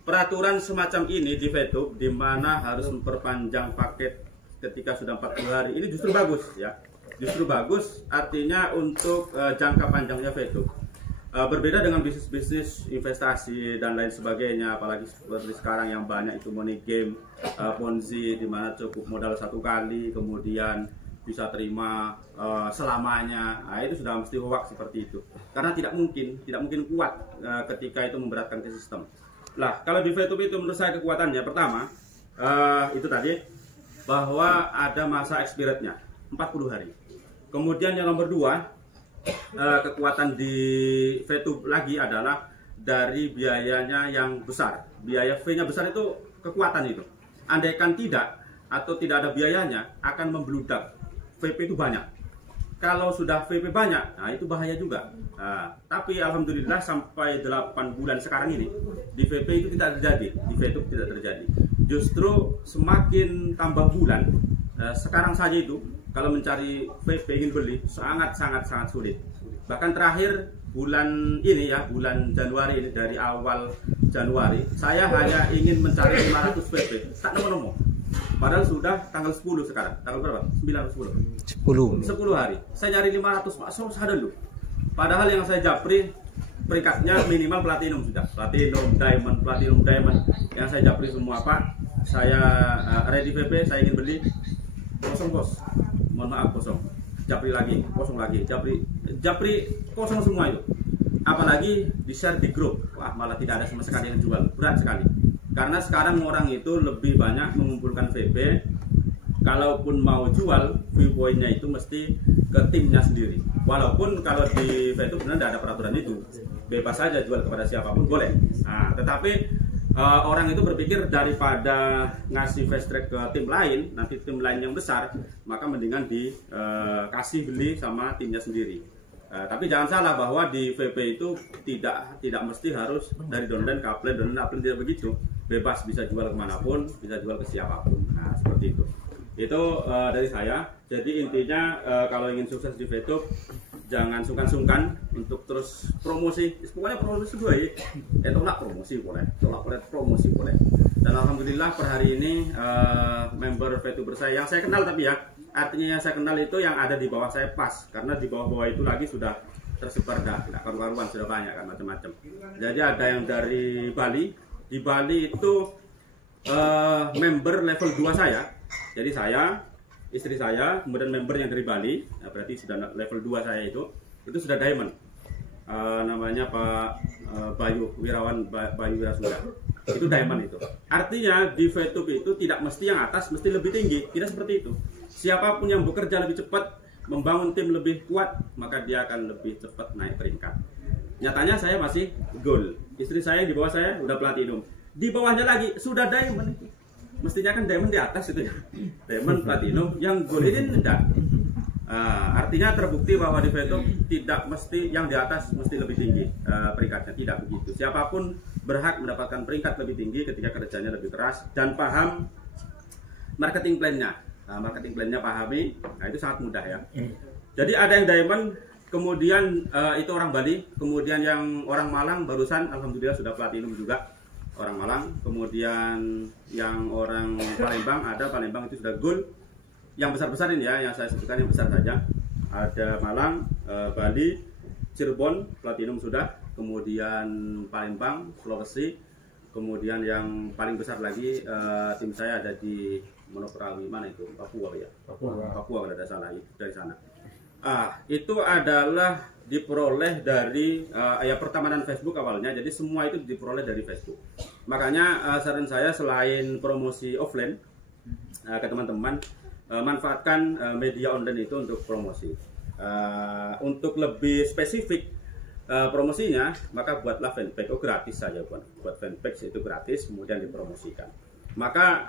peraturan semacam ini di VTuber, di mana harus memperpanjang paket ketika sudah 40 hari, ini justru bagus ya. Justru bagus, artinya untuk jangka panjangnya VTuber. Berbeda dengan bisnis-bisnis investasi dan lain sebagainya, apalagi seperti sekarang yang banyak itu money game, Ponzi, di mana cukup modal 1 kali kemudian bisa terima selamanya. Nah, itu sudah mesti hoax seperti itu, karena tidak mungkin kuat ketika itu memberatkan ke sistem. Nah, kalau di VTuber itu menurut saya kekuatannya pertama itu tadi, bahwa ada masa expirednya 40 hari. Kemudian yang nomor 2, kekuatan di VTuber lagi adalah dari biayanya yang besar. Biaya V-nya besar itu kekuatan itu. Andaikan tidak atau tidak ada biayanya, akan membludak. VP itu banyak. Kalau sudah VP banyak, nah itu bahaya juga. Nah, tapi alhamdulillah sampai 8 bulan sekarang ini di VP itu tidak terjadi, di VTuber tidak terjadi. Justru semakin tambah bulan, sekarang saja itu kalau mencari VP ingin beli sangat sulit. Bahkan terakhir bulan ini ya, bulan Januari ini, dari awal Januari saya hanya ingin mencari 500 VP, tak nemu. Padahal sudah tanggal 10 sekarang. Tanggal berapa? 9 atau 10? 10 hari. Saya nyari 500, Pak. Susah dulu. Padahal yang saya japri peringkatnya minimal platinum sudah. Platinum, diamond. Yang saya japri semua, Pak. Saya ready VP, saya ingin beli. Kosong, bos. Mohon maaf, kosong. Japri lagi, kosong lagi. Japri kosong semua itu. Apalagi di share di grup. Wah, malah tidak ada sama sekali yang jual. Berat sekali. Karena sekarang orang itu lebih banyak mengumpulkan VP. Kalaupun mau jual, viewpointnya itu mesti ke timnya sendiri. Walaupun kalau di VTuber sebenarnya tidak ada peraturan itu, bebas saja jual kepada siapapun boleh. Nah, tetapi orang itu berpikir daripada ngasih fast track ke tim lain, nanti tim lain yang besar, maka mendingan dikasih beli sama timnya sendiri. Tapi jangan salah bahwa di VP itu tidak mesti harus dari downline ke upline, tidak begitu. Bebas, bisa jual kemanapun, bisa jual ke siapapun. Nah, seperti itu. Itu dari saya. Jadi intinya kalau ingin sukses di VTuber, jangan sungkan-sungkan untuk terus promosi. Pokoknya promosi juga ya. Tolak promosi boleh, promosi boleh. Dan alhamdulillah per hari ini member VTuber saya yang saya kenal, tapi ya artinya yang saya kenal itu yang ada di bawah saya pas, karena di bawah-bawah itu lagi sudah tersebar tidak karu-karuan, sudah banyak kan macam-macam. Jadi ada yang dari Bali. Di Bali itu member level 2 saya. Jadi saya, istri saya, kemudian member yang dari Bali, nah berarti sudah level 2 saya itu itu sudah diamond. Namanya Pak Bayu Wirawan, Bayu Wirasuda, itu diamond itu. Artinya di VTube itu tidak mesti yang atas mesti lebih tinggi, tidak seperti itu. Siapapun yang bekerja lebih cepat, membangun tim lebih kuat, maka dia akan lebih cepat naik peringkat. Nyatanya saya masih gold, istri saya di bawah saya udah platinum, di bawahnya lagi sudah diamond itu. Mestinya kan diamond di atas itu ya, diamond, platinum, yang gold ini tidak. Artinya terbukti bahwa di VTube tidak mesti yang di atas mesti lebih tinggi peringkatnya, tidak begitu. Siapapun berhak mendapatkan peringkat lebih tinggi ketika kerjanya lebih keras dan paham marketing plan-nya. Marketing plan-nya pahami, nah itu sangat mudah ya. Jadi ada yang diamond, kemudian itu orang Bali, kemudian yang orang Malang barusan alhamdulillah sudah platinum juga, orang Malang. Kemudian yang orang Palembang, ada Palembang itu sudah gold. Yang besar-besar ini ya, yang saya sebutkan yang besar saja. Ada Malang, Bali, Cirebon, platinum sudah. Kemudian Palembang, Sulawesi. Kemudian yang paling besar lagi, tim saya ada di Manokwari, mana itu? Papua ya? Papua kalau tidak salah, dari sana. Itu adalah diperoleh dari ya pertemanan Facebook awalnya. Jadi semua itu diperoleh dari Facebook. Makanya saran saya selain promosi offline ke teman-teman, manfaatkan media online itu untuk promosi. Untuk lebih spesifik promosinya, maka buatlah fanpage. Gratis saja, buat fanpage itu gratis, kemudian dipromosikan. Maka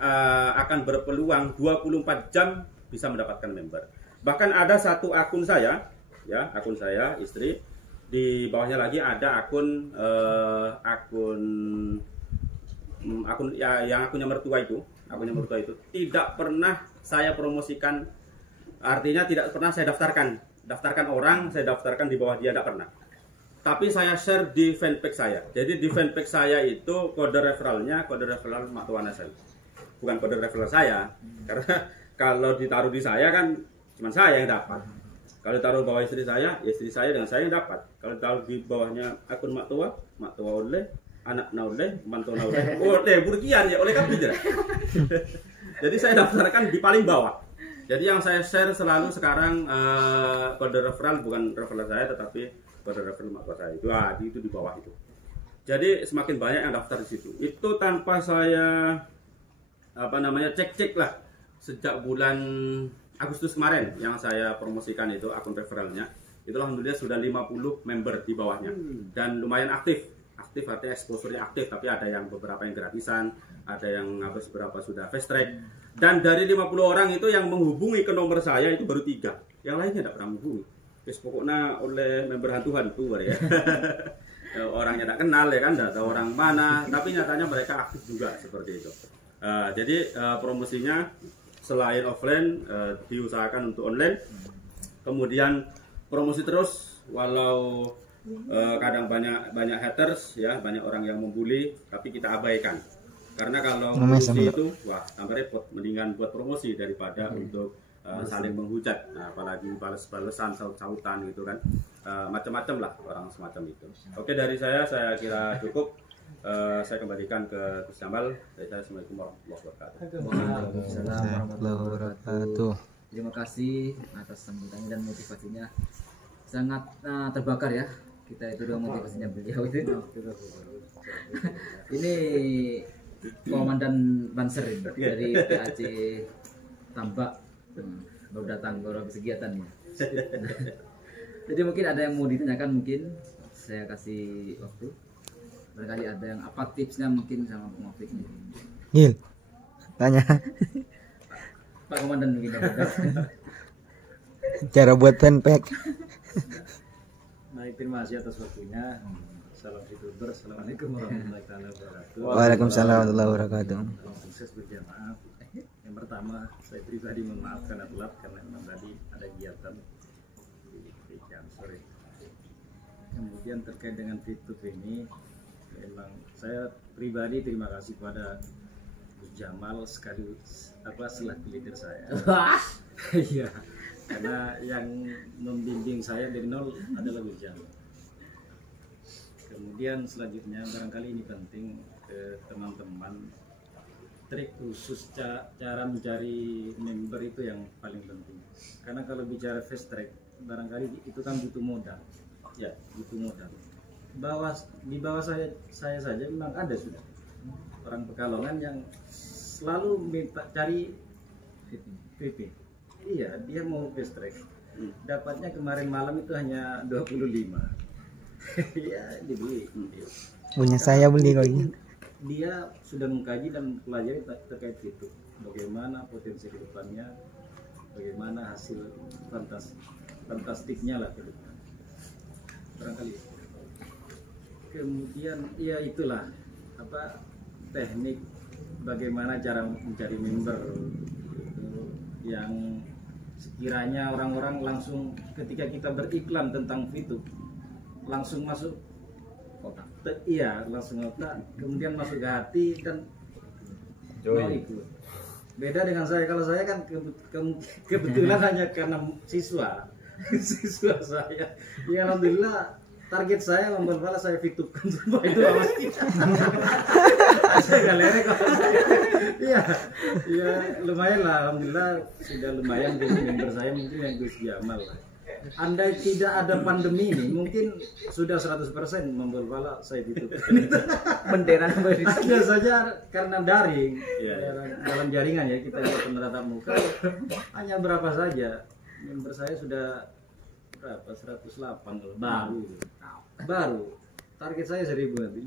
akan berpeluang 24 jam bisa mendapatkan member. Bahkan ada satu akun saya, ya akun saya, istri, di bawahnya lagi ada akun ya, yang akunnya mertua itu tidak pernah saya promosikan, artinya tidak pernah saya daftarkan orang, saya daftarkan di bawah dia, tidak pernah. Tapi saya share di fanpage saya. Jadi di fanpage saya itu kode referral Mak Tuana saya, bukan kode referral saya, karena kalau ditaruh di saya kan cuma saya yang dapat. Kalau taruh bawah istri saya, ya istri saya dan saya yang dapat. Kalau taruh di bawahnya akun Mak Tua oleh anak oleh, mantu oleh, burkian ya oleh kan tidak. Jadi saya daftarkan di paling bawah. Jadi yang saya share selalu sekarang kode referral, bukan referral saya tetapi kode referral Mak Tua saya itu di bawah itu. Jadi semakin banyak yang daftar di situ. Itu tanpa saya cek lah. Sejak bulan Agustus kemarin yang saya promosikan itu akun referralnya, itu alhamdulillah sudah 50 member di bawahnya dan lumayan aktif artinya exposure-nya aktif, tapi ada yang beberapa yang gratisan, ada yang beberapa sudah fast track. Dan dari 50 orang itu yang menghubungi ke nomor saya itu baru 3, yang lainnya tidak pernah menghubungi. Terus pokoknya oleh member hantu ya. Orangnya tidak kenal ya kan, tidak tahu orang mana, tapi nyatanya mereka aktif juga seperti itu. Jadi promosinya selain offline diusahakan untuk online, kemudian promosi terus walau kadang banyak haters ya, banyak orang yang membuli, tapi kita abaikan. Karena kalau promosi itu wah tambah repot, mendingan buat promosi daripada untuk saling menghujat. Nah, apalagi balas-balesan, saut-sautan gitu kan. Macam-macam lah orang semacam itu. Oke, dari saya kira cukup. Saya kembalikan ke Gus Jamal. Assalamualaikum warahmatullahi wabarakatuh. Terima kasih atas sambutannya dan motivasinya, sangat terbakar ya. Kita itu udah motivasinya beliau itu. Ini Komandan Banser dari PAC Tambak, baru datang, baru habis kegiatannya. Jadi mungkin ada yang mau ditanyakan, mungkin saya kasih waktu. Barangkali ada yang apa tipsnya mungkin sama Pak Mofik nih. Gil, tanya. Pak Komandan mungkin cara buat fanpage. Baik, terima kasih atas waktunya. Salam youtuber, assalamualaikum warahmatullahi wabarakatuh. Waalaikumsalam warahmatullahi wabarakatuh. Sukses berjamaah. Yang pertama, saya pribadi memaafkan telat karena memang tadi ada kegiatan di jam sore. Kemudian terkait dengan fitur ini, memang saya pribadi terima kasih pada Gus Jamal sekaligus selaku leader saya. Iya, karena yang membimbing saya dari nol adalah Gus Jamal. Kemudian selanjutnya barangkali ini penting ke teman-teman, trik khusus cara mencari member itu yang paling penting. Karena kalau bicara fast track barangkali itu kan butuh modal. Ya, butuh modal. Di bawah saya saja memang ada sudah orang Pekalongan yang selalu minta cari VP. Iya, dia mau fast track. Dapatnya kemarin malam itu hanya 25. Iya, dibeli. Punya saya beli kok ini. Dia sudah mengkaji dan pelajari terkait itu. Bagaimana potensi ke depannya, bagaimana hasil fantastiknya lah ke depan. Barangkali. Kemudian ya itulah apa teknik bagaimana cara mencari member yang sekiranya orang-orang langsung ketika kita beriklan tentang VTube langsung masuk otak. Iya, langsung otak, kemudian masuk ke hati dan mau ikut. Beda dengan saya, kalau saya kan kebetulan hanya karena siswa saya. Ya alhamdulillah target saya membalas saya VTube-kan semua itu awas kita. Saya nggak lerek kok. Iya, ya lumayan lah, alhamdulillah sudah lumayan jadi member saya mungkin yang Gus Jamal lah. Andai tidak ada pandemi ini mungkin sudah 100% membalas saya VTube. Bendera Hanya saja karena daring, dalam jaringan ya kita juga penatap muka hanya berapa saja member saya sudah berapa 108 baru target saya 1000 nanti.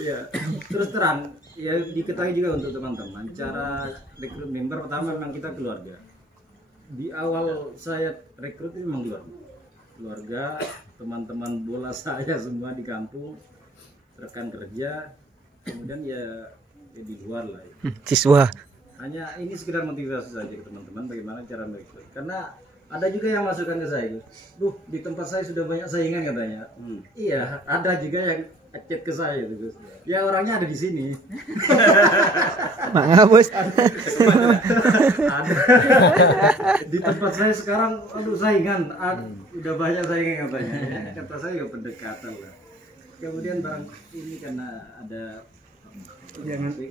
Ya, terus terang ya diketahui juga untuk teman-teman cara rekrut member pertama memang kita keluarga. Di awal saya rekrut itu memang keluarga, teman-teman bola saya semua di kampung, rekan kerja, kemudian ya di luar lah ya. Siswa. Hanya ini sekedar motivasi saja ke teman-teman bagaimana cara merekrut. Karena ada juga yang masukkan ke saya, Duh di tempat saya sudah banyak saingan katanya. Iya, ada juga yang chat ke saya itu, Gus. Ya orangnya ada di sini. Maaf bos. Ada. Di tempat saya sekarang, aduh saingan, udah banyak saingan katanya. Kata saya ya pendekatan lah. Kemudian barang ini karena ada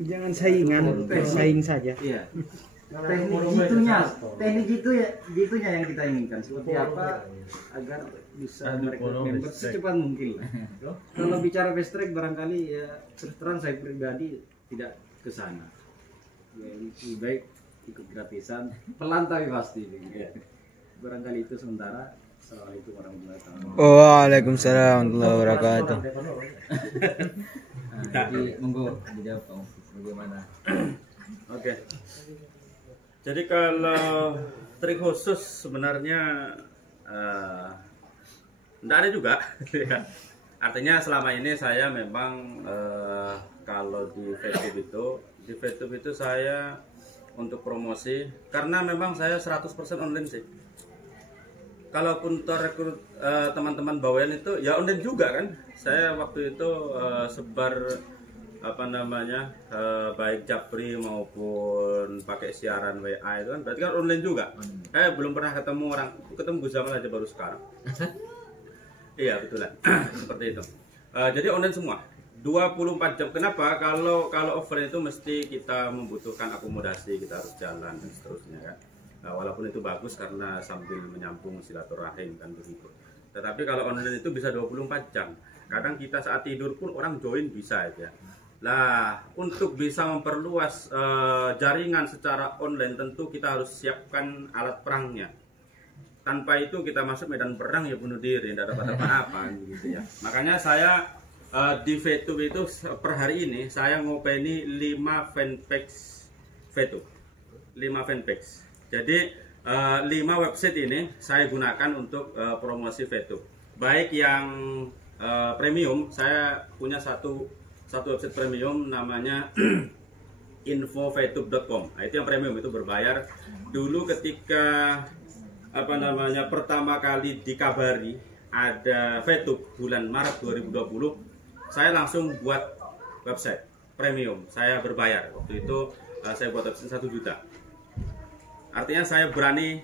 jangan saingan, saing saja. Iya. Teknik gitunya yang kita inginkan. Seperti apa agar bisa merekrut member secepat mungkin lah. Kalau bicara fast track barangkali ya terus terang saya pribadi tidak ke sana. Ya, lebih baik ikut gratisan, pelan tapi pasti. Barangkali itu sementara. Assalamualaikum warahmatullahi wabarakatuh. Waalaikumsalam warahmatullahi wabarakatuh. Jadi monggo dijawab Pak Mufti bagaimana? Oke. Jadi kalau trik khusus sebenarnya tidak ada juga. Artinya selama ini saya memang kalau di VTube itu saya untuk promosi karena memang saya 100% online sih. Kalaupun rekrut teman-teman Bawean itu ya online juga kan. Saya waktu itu sebar baik Japri maupun pakai siaran WA itu kan berarti kan online juga. Belum pernah ketemu Gus Jamal aja baru sekarang. Iya betulan. Seperti itu. Jadi online semua 24 jam. Kenapa? Kalau offline itu mesti kita membutuhkan akomodasi, kita harus jalan dan seterusnya kan. Walaupun itu bagus karena sambil menyambung silaturahim kan begitu. Tetapi kalau online itu bisa 24 jam. Kadang kita saat tidur pun orang join bisa aja. Nah, untuk bisa memperluas jaringan secara online tentu kita harus siapkan alat perangnya. Tanpa itu kita masuk medan perang ya bunuh diri, tidak dapat apa-apa gitu ya. Makanya saya di VTube itu per hari ini saya ngopeni 5 fanpage VTube. 5 fanpage. Jadi 5 website ini saya gunakan untuk promosi VTube. Baik yang premium, saya punya satu website premium namanya infovtube.com. Nah, itu yang premium, itu berbayar. Dulu ketika pertama kali dikabari ada VTube bulan Maret 2020, saya langsung buat website premium. Saya berbayar. Waktu itu saya buat website 1 juta. Artinya saya berani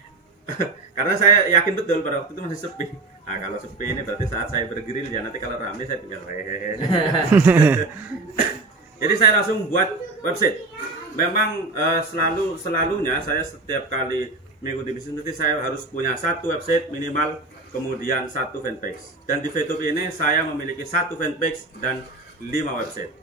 karena saya yakin betul pada waktu itu masih sepi. Nah kalau sepi ini berarti saat saya bergerilya, nanti kalau ramai saya tinggal hehehe. Jadi saya langsung buat website memang selalunya saya setiap kali mengikuti bisnis mesti saya harus punya satu website minimal, kemudian satu fanpage. Dan di VTube ini saya memiliki satu fanpage dan 5 website.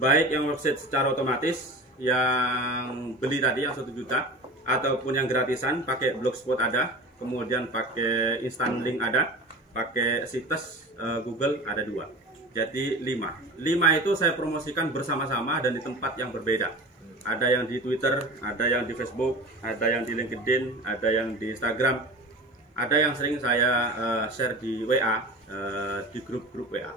Baik yang website secara otomatis yang beli tadi yang 1 juta, ataupun yang gratisan pakai Blogspot ada, kemudian pakai instant link ada, pakai situs Google ada 2. Jadi 5 itu saya promosikan bersama-sama dan di tempat yang berbeda. Ada yang di Twitter, ada yang di Facebook, ada yang di LinkedIn, ada yang di Instagram, ada yang sering saya share di WA, di grup-grup WA.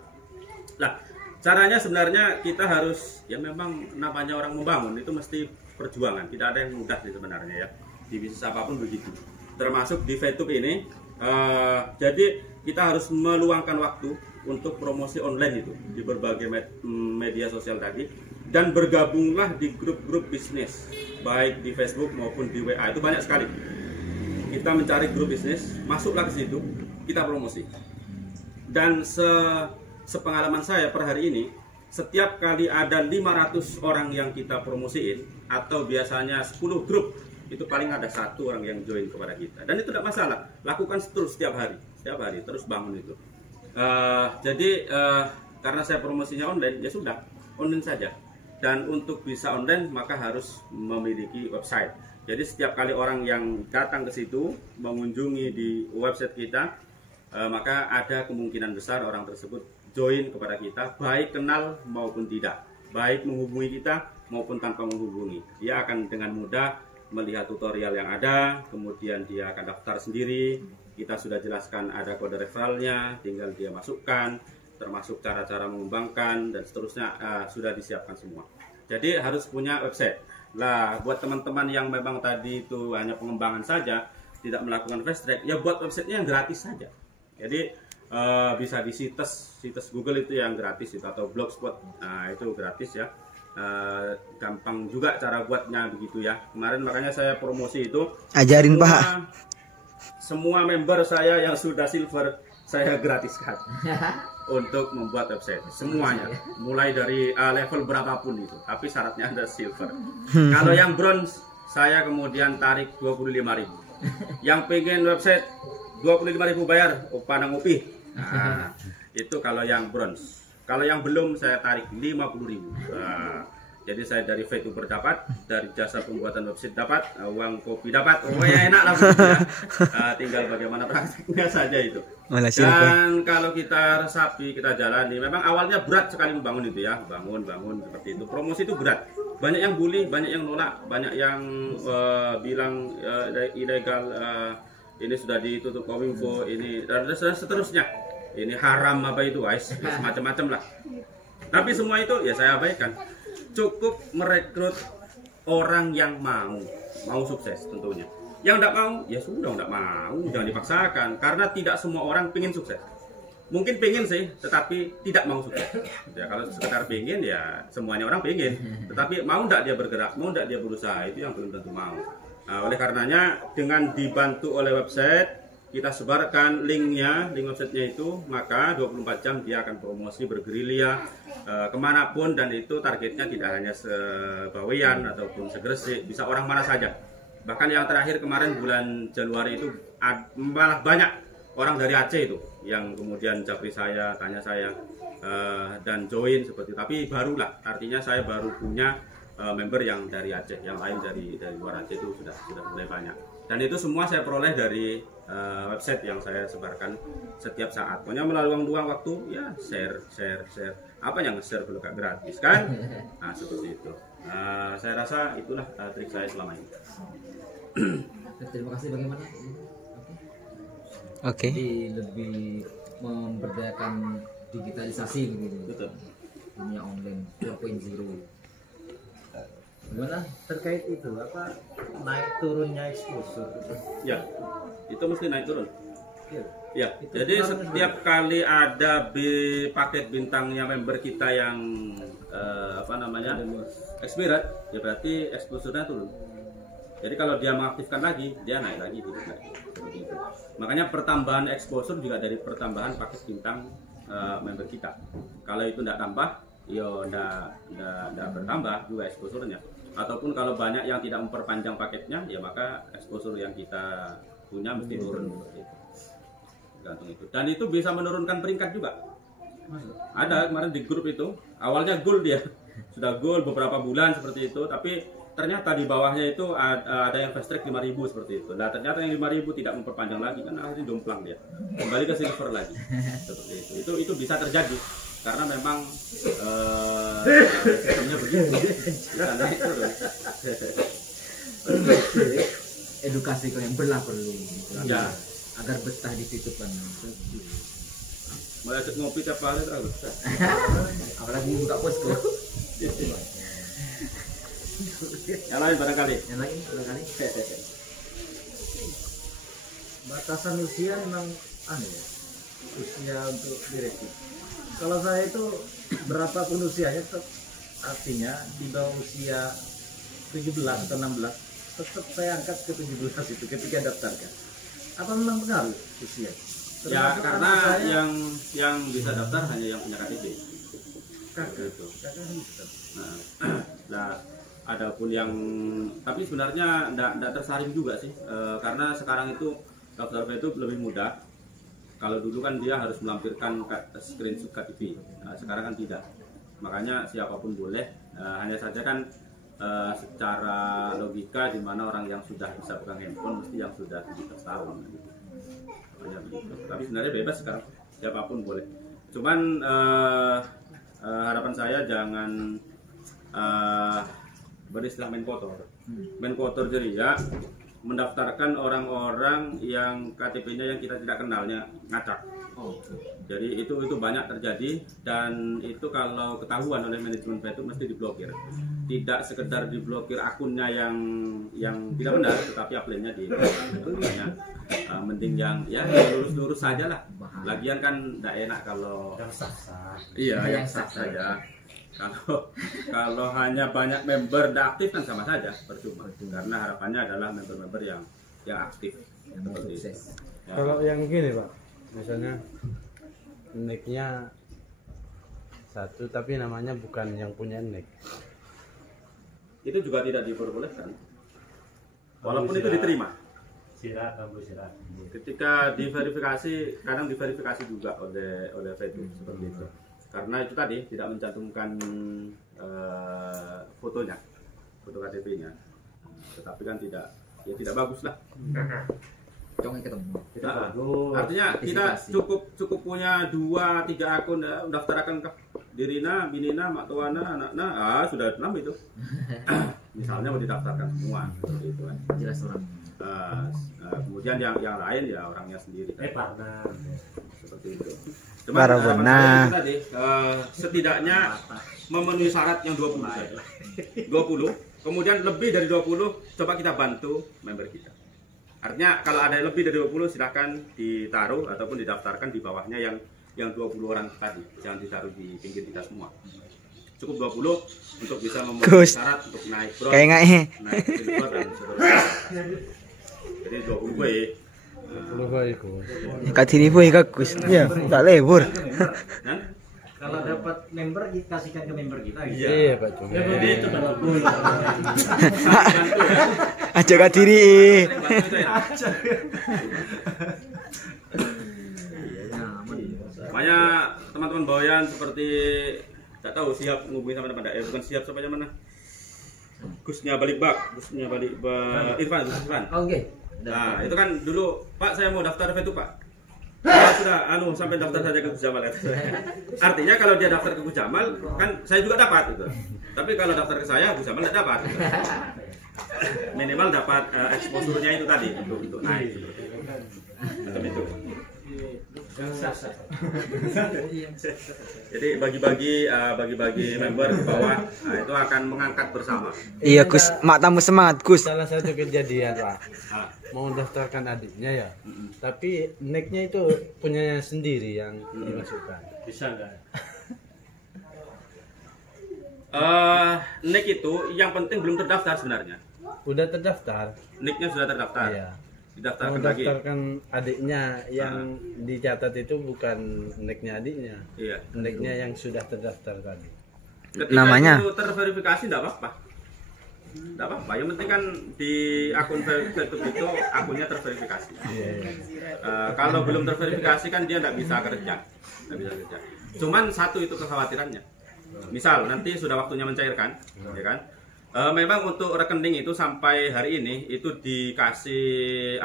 Nah, caranya sebenarnya kita harus, ya memang namanya orang membangun itu mesti perjuangan, tidak ada yang mudah sih sebenarnya ya. Di bisnis apapun begitu, termasuk di VTube ini. Jadi kita harus meluangkan waktu untuk promosi online itu di berbagai media sosial tadi, dan bergabunglah di grup-grup bisnis baik di Facebook maupun di WA. Itu banyak sekali. Kita mencari grup bisnis, masuklah ke situ, kita promosi. Dan sepengalaman saya per hari ini, setiap kali ada 500 orang yang kita promosiin, atau biasanya 10 grup, itu paling ada 1 orang yang join kepada kita. Dan itu tidak masalah, lakukan terus setiap hari, terus bangun itu. Jadi karena saya promosinya online, ya sudah, online saja. Dan untuk bisa online maka harus memiliki website. Jadi setiap kali orang yang datang ke situ, mengunjungi di website kita, maka ada kemungkinan besar orang tersebut join kepada kita, baik kenal maupun tidak, baik menghubungi kita maupun tanpa menghubungi. Dia akan dengan mudah melihat tutorial yang ada, kemudian dia akan daftar sendiri. Kita sudah jelaskan ada kode referralnya, tinggal dia masukkan, termasuk cara-cara mengembangkan dan seterusnya, sudah disiapkan semua. Jadi harus punya website. Lah, buat teman-teman yang memang tadi itu hanya pengembangan saja, tidak melakukan fast track, ya buat websitenya yang gratis saja. Jadi bisa di situs Google itu yang gratis itu, atau Blogspot, nah itu gratis ya. Gampang juga cara buatnya begitu ya. Kemarin makanya saya promosi itu, ajarin Pak. Semua member saya yang sudah silver saya gratiskan untuk membuat website semuanya, mulai dari level berapapun itu, tapi syaratnya ada silver. Kalau yang bronze saya kemudian tarik 25.000. Yang pengen website 25.000 bayar pandang upi. Nah, itu kalau yang bronze. Kalau yang belum saya tarik 50.000. Jadi saya dari VTuber dapat, dari jasa pembuatan website dapat, uang kopi dapat. Oh ya enak lah begitu ya. Tinggal bagaimana praktiknya saja itu. Dan kalau kita resapi, kita jalani, memang awalnya berat sekali membangun itu ya, bangun seperti itu. Promosi itu berat. Banyak yang bully, banyak yang nolak, banyak yang bilang ilegal, ini sudah ditutup Kominfo, ini dan seterusnya. Ini haram apa itu, guys, macam-macam lah. Tapi semua itu ya saya abaikan. Cukup merekrut orang yang mau sukses tentunya. Yang tidak mau, ya sudah tidak mau, jangan dipaksakan. Karena tidak semua orang pengen sukses. Mungkin pengen sih, tetapi tidak mau sukses. Ya kalau sekedar pengen, ya semuanya orang pengen. Tetapi mau tidak dia bergerak, mau tidak dia berusaha, itu yang belum tentu mau. Nah, oleh karenanya dengan dibantu oleh website, kita sebarkan link websitenya itu, maka 24 jam dia akan promosi bergerilya kemanapun, dan itu targetnya tidak hanya sebawean ataupun segresik, bisa orang mana saja. Bahkan yang terakhir kemarin bulan Januari itu malah banyak orang dari Aceh itu yang kemudian japri saya, tanya saya, dan join seperti itu. Tapi barulah, artinya saya baru punya member yang dari Aceh, yang lain dari luar Aceh itu sudah mulai banyak. Dan itu semua saya peroleh dari website yang saya sebarkan setiap saat. Pokoknya meluangkan waktu, ya share. Apa yang share kalau gak gratis kan? Nah seperti itu. Saya rasa itulah trik saya selama ini. Terima kasih. Bagaimana? Oke. Jadi lebih memberdayakan digitalisasi begitu. Betul. Dunia online 4.0. Gimana? Terkait itu apa naik turunnya exposure? Ya, itu mesti naik turun. Ya. Ya, jadi setiap kali ada paket bintangnya member kita yang expired, ya berarti exposure-nya turun. Jadi kalau dia mengaktifkan lagi, dia naik lagi, seperti itu. Makanya pertambahan exposure juga dari pertambahan paket bintang member kita. Kalau itu tidak tambah, ya tidak bertambah juga exposure-nya. ataupun kalau banyak yang tidak memperpanjang paketnya, ya maka exposure yang kita punya mesti turun seperti itu. Gantung itu. Dan itu bisa menurunkan peringkat juga. Ada kemarin di grup itu, awalnya goal dia, sudah goal beberapa bulan seperti itu, tapi ternyata di bawahnya itu ada yang fast track 5.000 seperti itu. Nah ternyata yang 5.000 tidak memperpanjang lagi, kan akhirnya jomplang dia, kembali ke silver lagi seperti itu. Itu bisa terjadi karena memang sistemnya begitu. Karena itu Edukasi ke member lah perlu ya. agar betah di situ kan. Mau ajak ngopi tiap hari terus. Apalagi buka posko. Yang lain barangkali. Yang lain barangkali. Batasan usia memang aneh ya, usia untuk direkrut. Kalau saya itu berapapun usianya tetap, artinya di bawah usia 17 atau 16 tetap saya angkat ke 17 itu ketika daftarkan. Apa memang pengaruh usia? Ya Termasuk karena anak saya, yang bisa daftar hanya yang punya KTP. kakak Gitu. bisa. Nah, adapun yang tapi sebenarnya enggak tersaring juga sih, karena sekarang itu daftar itu lebih mudah. Kalau dulu kan dia harus melampirkan screenshot KTP, nah, sekarang kan tidak. Makanya siapapun boleh, hanya saja kan secara logika di mana orang yang sudah bisa pegang handphone mesti yang sudah 17 tahun. Gitu. Makanya begitu. Tapi sebenarnya bebas sekarang, siapapun boleh. Cuman harapan saya jangan beristilah main kotor. Main kotor ceria mendaftarkan orang-orang yang KTP-nya yang kita tidak kenalnya ngacak. Jadi itu banyak terjadi, dan itu kalau ketahuan oleh manajemen itu mesti diblokir. Tidak sekedar diblokir akunnya yang tidak benar, tetapi upline-nya makanya mending yang ya lurus-lurus saja lah. Lagian kan tidak enak kalau yang sah saja. Kalau hanya banyak member tidak aktif kan sama saja, percuma. Karena harapannya adalah member-member yang aktif. Seperti itu. Ya. Kalau yang gini Pak, misalnya nicknya satu tapi namanya bukan yang punya nick, itu juga tidak diperbolehkan. Walaupun itu diterima. Ketika diverifikasi, kadang diverifikasi juga oleh Facebook seperti itu. Karena itu tadi tidak mencantumkan fotonya, foto KTP-nya, tetapi kan tidak bagus lah. Artinya kita cukup punya 2-3 akun, daftarkan ke Dirina, Binina, Maktuana, anaknya, sudah 6 itu. Misalnya mau didaftarkan semua, seperti itu kan. Jelas orang. Kemudian yang lain ya orangnya sendiri. Seperti itu. Cuma Para benar. tadi setidaknya memenuhi syarat yang 20 saja. 20. Kemudian lebih dari 20 coba kita bantu member kita. Artinya kalau ada lebih dari 20 silahkan ditaruh ataupun didaftarkan di bawahnya yang 20 orang tadi. Jangan ditaruh di pinggir kita semua. Cukup 20 untuk bisa memenuhi syarat untuk naik bronze, naik silver dan seterusnya. Jadi 20 gue. Katiri po ikakus. Ya, tak lebur. Kalau dapat member kasihkan ke member kita gitu. Iya Pak Cuma. Jadi itu Aja katiri. Makanya teman-teman bawayan seperti tak tahu siap ngubungin sama teman bukan siap sampai mana. Gusnya balik bak Irfan. Oke. Nah, itu kan dulu, Pak saya mau daftar itu Pak. Ya, sudah, sampai daftar saja ke Gus Jamal. Artinya kalau dia daftar ke Gus Jamal, kan saya juga dapat gitu. Tapi kalau daftar ke saya, Gus Jamal tidak dapat. Gitu. Minimal dapat exposure-nya itu tadi untuk naik. Macam itu. Jadi bagi-bagi member ke bawah, itu akan mengangkat bersama. Iya Gus, mak tamu semangat Gus. Salah satu kejadian Pak, mau daftarkan adiknya ya, tapi nicknya itu punyanya sendiri yang dimasukkan. Bisa nggak? Nick itu yang penting belum terdaftar sebenarnya. Udah terdaftar. Nicknya sudah terdaftar. Iya. Didaftarkan Mau lagi. daftarkan adiknya yang dicatat itu bukan nicknya adiknya. Iya. Nicknya yang sudah terdaftar tadi. Ketika Namanya? itu terverifikasi tidak apa-apa. Tidak apa-apa, yang penting kan di akun Facebook itu akunnya terverifikasi. Kalau belum terverifikasi kan dia tidak bisa kerja. Cuman satu itu kekhawatirannya. Misal nanti sudah waktunya mencairkan, ya kan? Memang untuk rekening itu sampai hari ini itu dikasih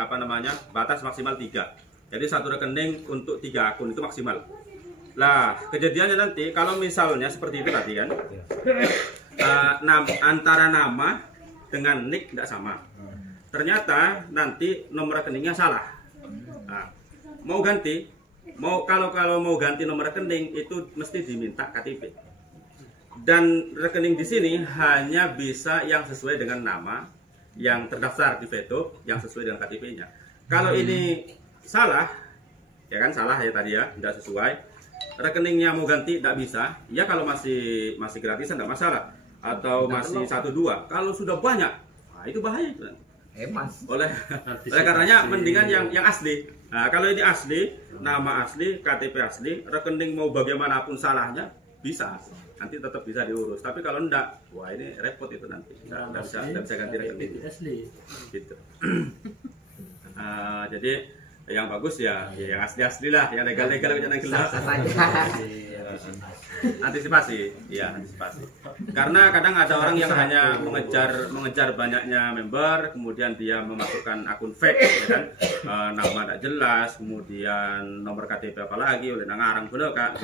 batas maksimal 3. Jadi satu rekening untuk 3 akun itu maksimal. Lah kejadiannya nanti kalau misalnya seperti itu tadi kan, antara nama dengan nick tidak sama. Ternyata nanti nomor rekeningnya salah. Nah, mau ganti, kalau mau ganti nomor rekening itu mesti diminta KTP. Dan rekening di sini hanya bisa yang sesuai dengan nama yang terdaftar di Veto, yang sesuai dengan KTP-nya. Kalau ini salah, ya kan salah ya tadi ya, tidak sesuai. Rekeningnya mau ganti tidak bisa. Ya kalau masih gratisan tidak masalah. Atau masih 1-2. Kalau sudah banyak, nah itu bahaya itu nanti. Oleh karenanya mendingan yang asli. Nah, kalau ini asli, nama asli, KTP asli, rekening mau bagaimanapun salahnya bisa. Nanti tetap bisa diurus. Tapi kalau enggak, wah ini repot itu nanti. Enggak bisa ganti rekening. Asli. Gitu. Jadi yang bagus ya yang asli lah, yang legal jangan gelap. Antisipasi. Karena kadang ada orang yang hanya mengejar banyaknya member, kemudian dia memasukkan akun fake, ya kan? Nama tidak jelas, kemudian nomor KTP apalagi oleh nangarang bener kak.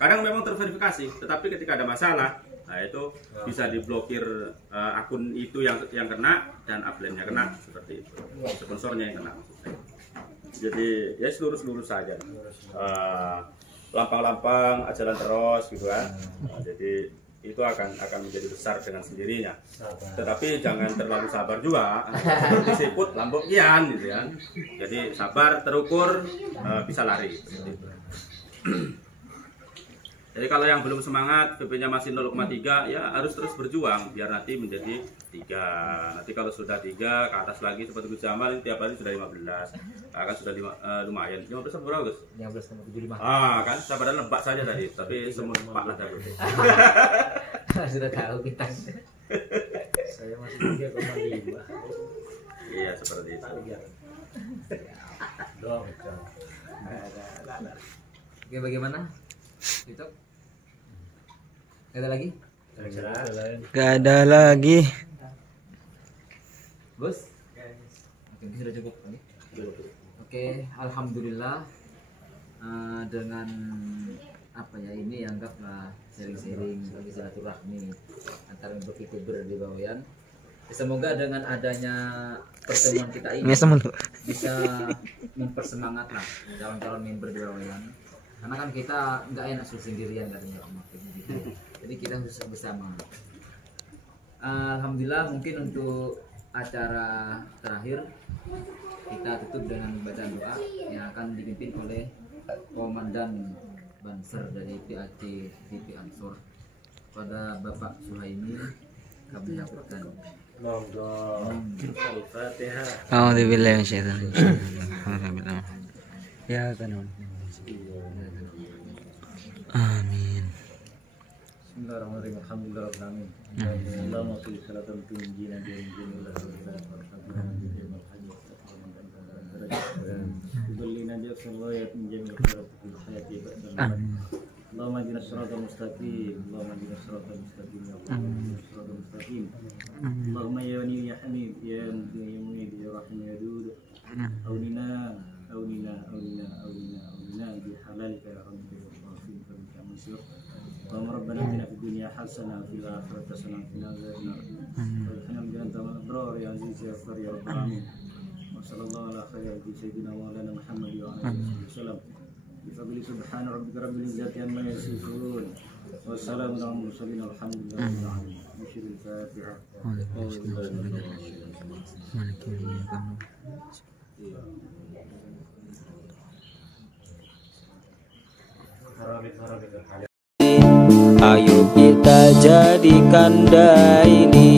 Kadang memang terverifikasi, tetapi ketika ada masalah, nah itu bisa diblokir akun itu yang kena dan upline-nya kena seperti itu, sponsornya yang kena. Jadi ya lurus saja. Lampang-lampang, jalan terus gitu kan. Jadi itu akan menjadi besar dengan sendirinya. Tetapi jangan terlalu sabar juga. Disiput lambok ian gitu kan. Jadi sabar, terukur, bisa lari. Jadi kalau yang belum semangat, PP-nya masih 0,3 ya harus terus berjuang biar nanti menjadi 3. Nanti kalau sudah 3 ke atas lagi seperti Gus Jamal ini tiap hari sudah 15. Kan sudah lumayan. 15 berapa Gus? 15,75. Kan sabaran lebak saja tadi, tapi semut pak lah tadi. Sudah tahu bintang. Saya masih 3,5. Iya seperti itu. Oke, bagaimana? Itu? Gak ada lagi? Gak ada lagi. Bos? Oke, sudah cukup. Oke, alhamdulillah dengan ini anggaplah sharing-sharing bagi silaturahmi antara member di Bawean. Semoga dengan adanya pertemuan kita ini bisa mempersemangatlah calon-calon member di Bawean. Karena kan kita nggak enak sendirian katanya gitu. Jadi kita harus bersama. Alhamdulillah mungkin untuk acara terakhir kita tutup dengan bacaan doa yang akan dipimpin oleh Komandan Banser dari PAC VP Ansor. Pada Bapak Suhaimi kami lakukan. Al-Fatihah. Alhamdulillah ya kan. Amin. Bismillahirrahmanirrahim. Alhamdulillahirabbil alamin. Allahumma shalli ala sayyidina Allahumma hdina siratal mustaqim. Allahumma ya wani ya hamid ya mu'min ya rahim ya dud. Aunina bi halalika ya rabbi wa fi fadlika mansur. Allahumma rabbana atina fid dunya hasanah wa fil akhirati hasanah wa qina adzabannar. Subhana rabbika rabbil abrar ya aziz ya ghafar ya rabbal alamin. Wa sallallahu ala khairi sayyidina wa ala Muhammad wa ala alihi wasallam. Bifadli subhana rabbika rabbil izzati amma yasifun. Wassalamu ala mursalin alhamdulillahi rabbil alamin. Bishiril Fatihah. Ayo kita jadikan ini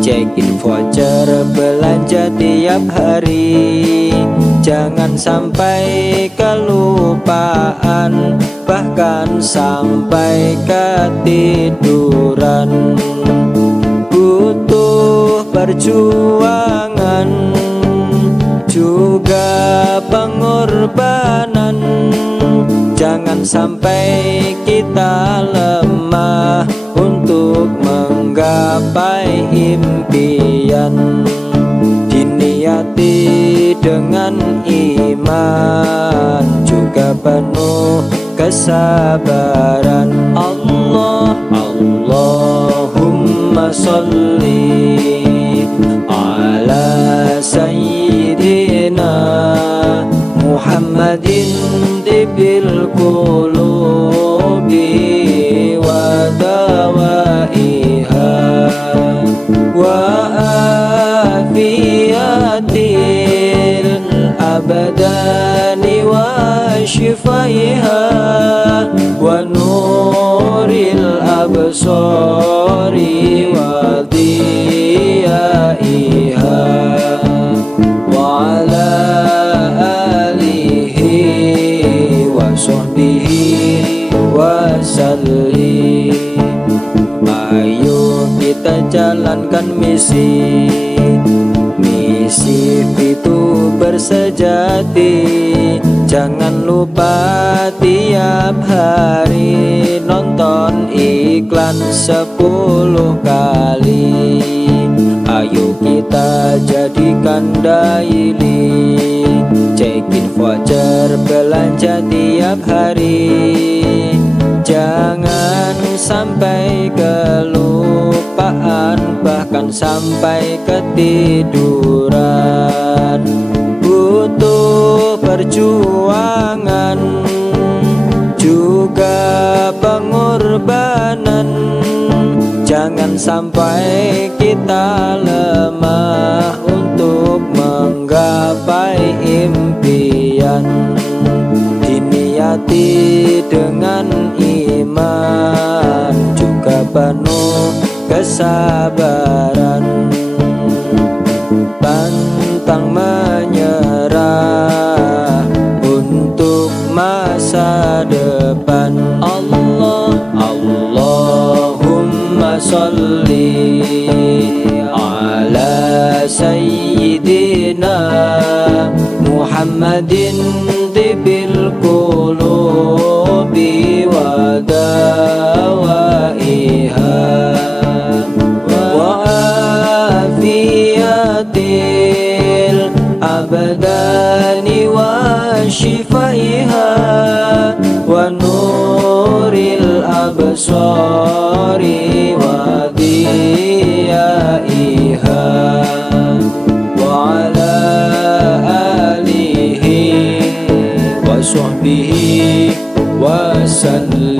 check-in voucher belanja tiap hari. Jangan sampai kelupaan, bahkan sampai ketiduran. perjuangan juga pengorbanan. Jangan sampai kita lemah untuk menggapai impian. Diniati dengan iman juga penuh kesabaran. Allahumma sholli ala sayyidina Muhammadin tibil qulubi wa dawaiha wa afiyatil abdani wa shifaiha wa nuril absari wa diyaiha wa ala alihi wa sahbihi wa sallim. Ayo kita jalankan misi itu bersejati. Jangan lupa tiap hari nonton iklan 10 kali. Ayo kita jadikan daily, check-in voucher belanja tiap hari. Jangan sampai kelupaan, bahkan sampai ketiduran. Butuh perjuangan juga pengorbanan. Jangan sampai kita lemah untuk menggapai impian. Diniati dengan iman juga penuh kesabaran. Pantang menyerah untuk masa depan. Allahumma sholli ala sayyidina Muhammadin tibil qulubi wa dawaiha wa afiyatil abdani wa shifaiha wa nuril absari wa diyaiha wa ala alihi wa sahbihi wa sallim.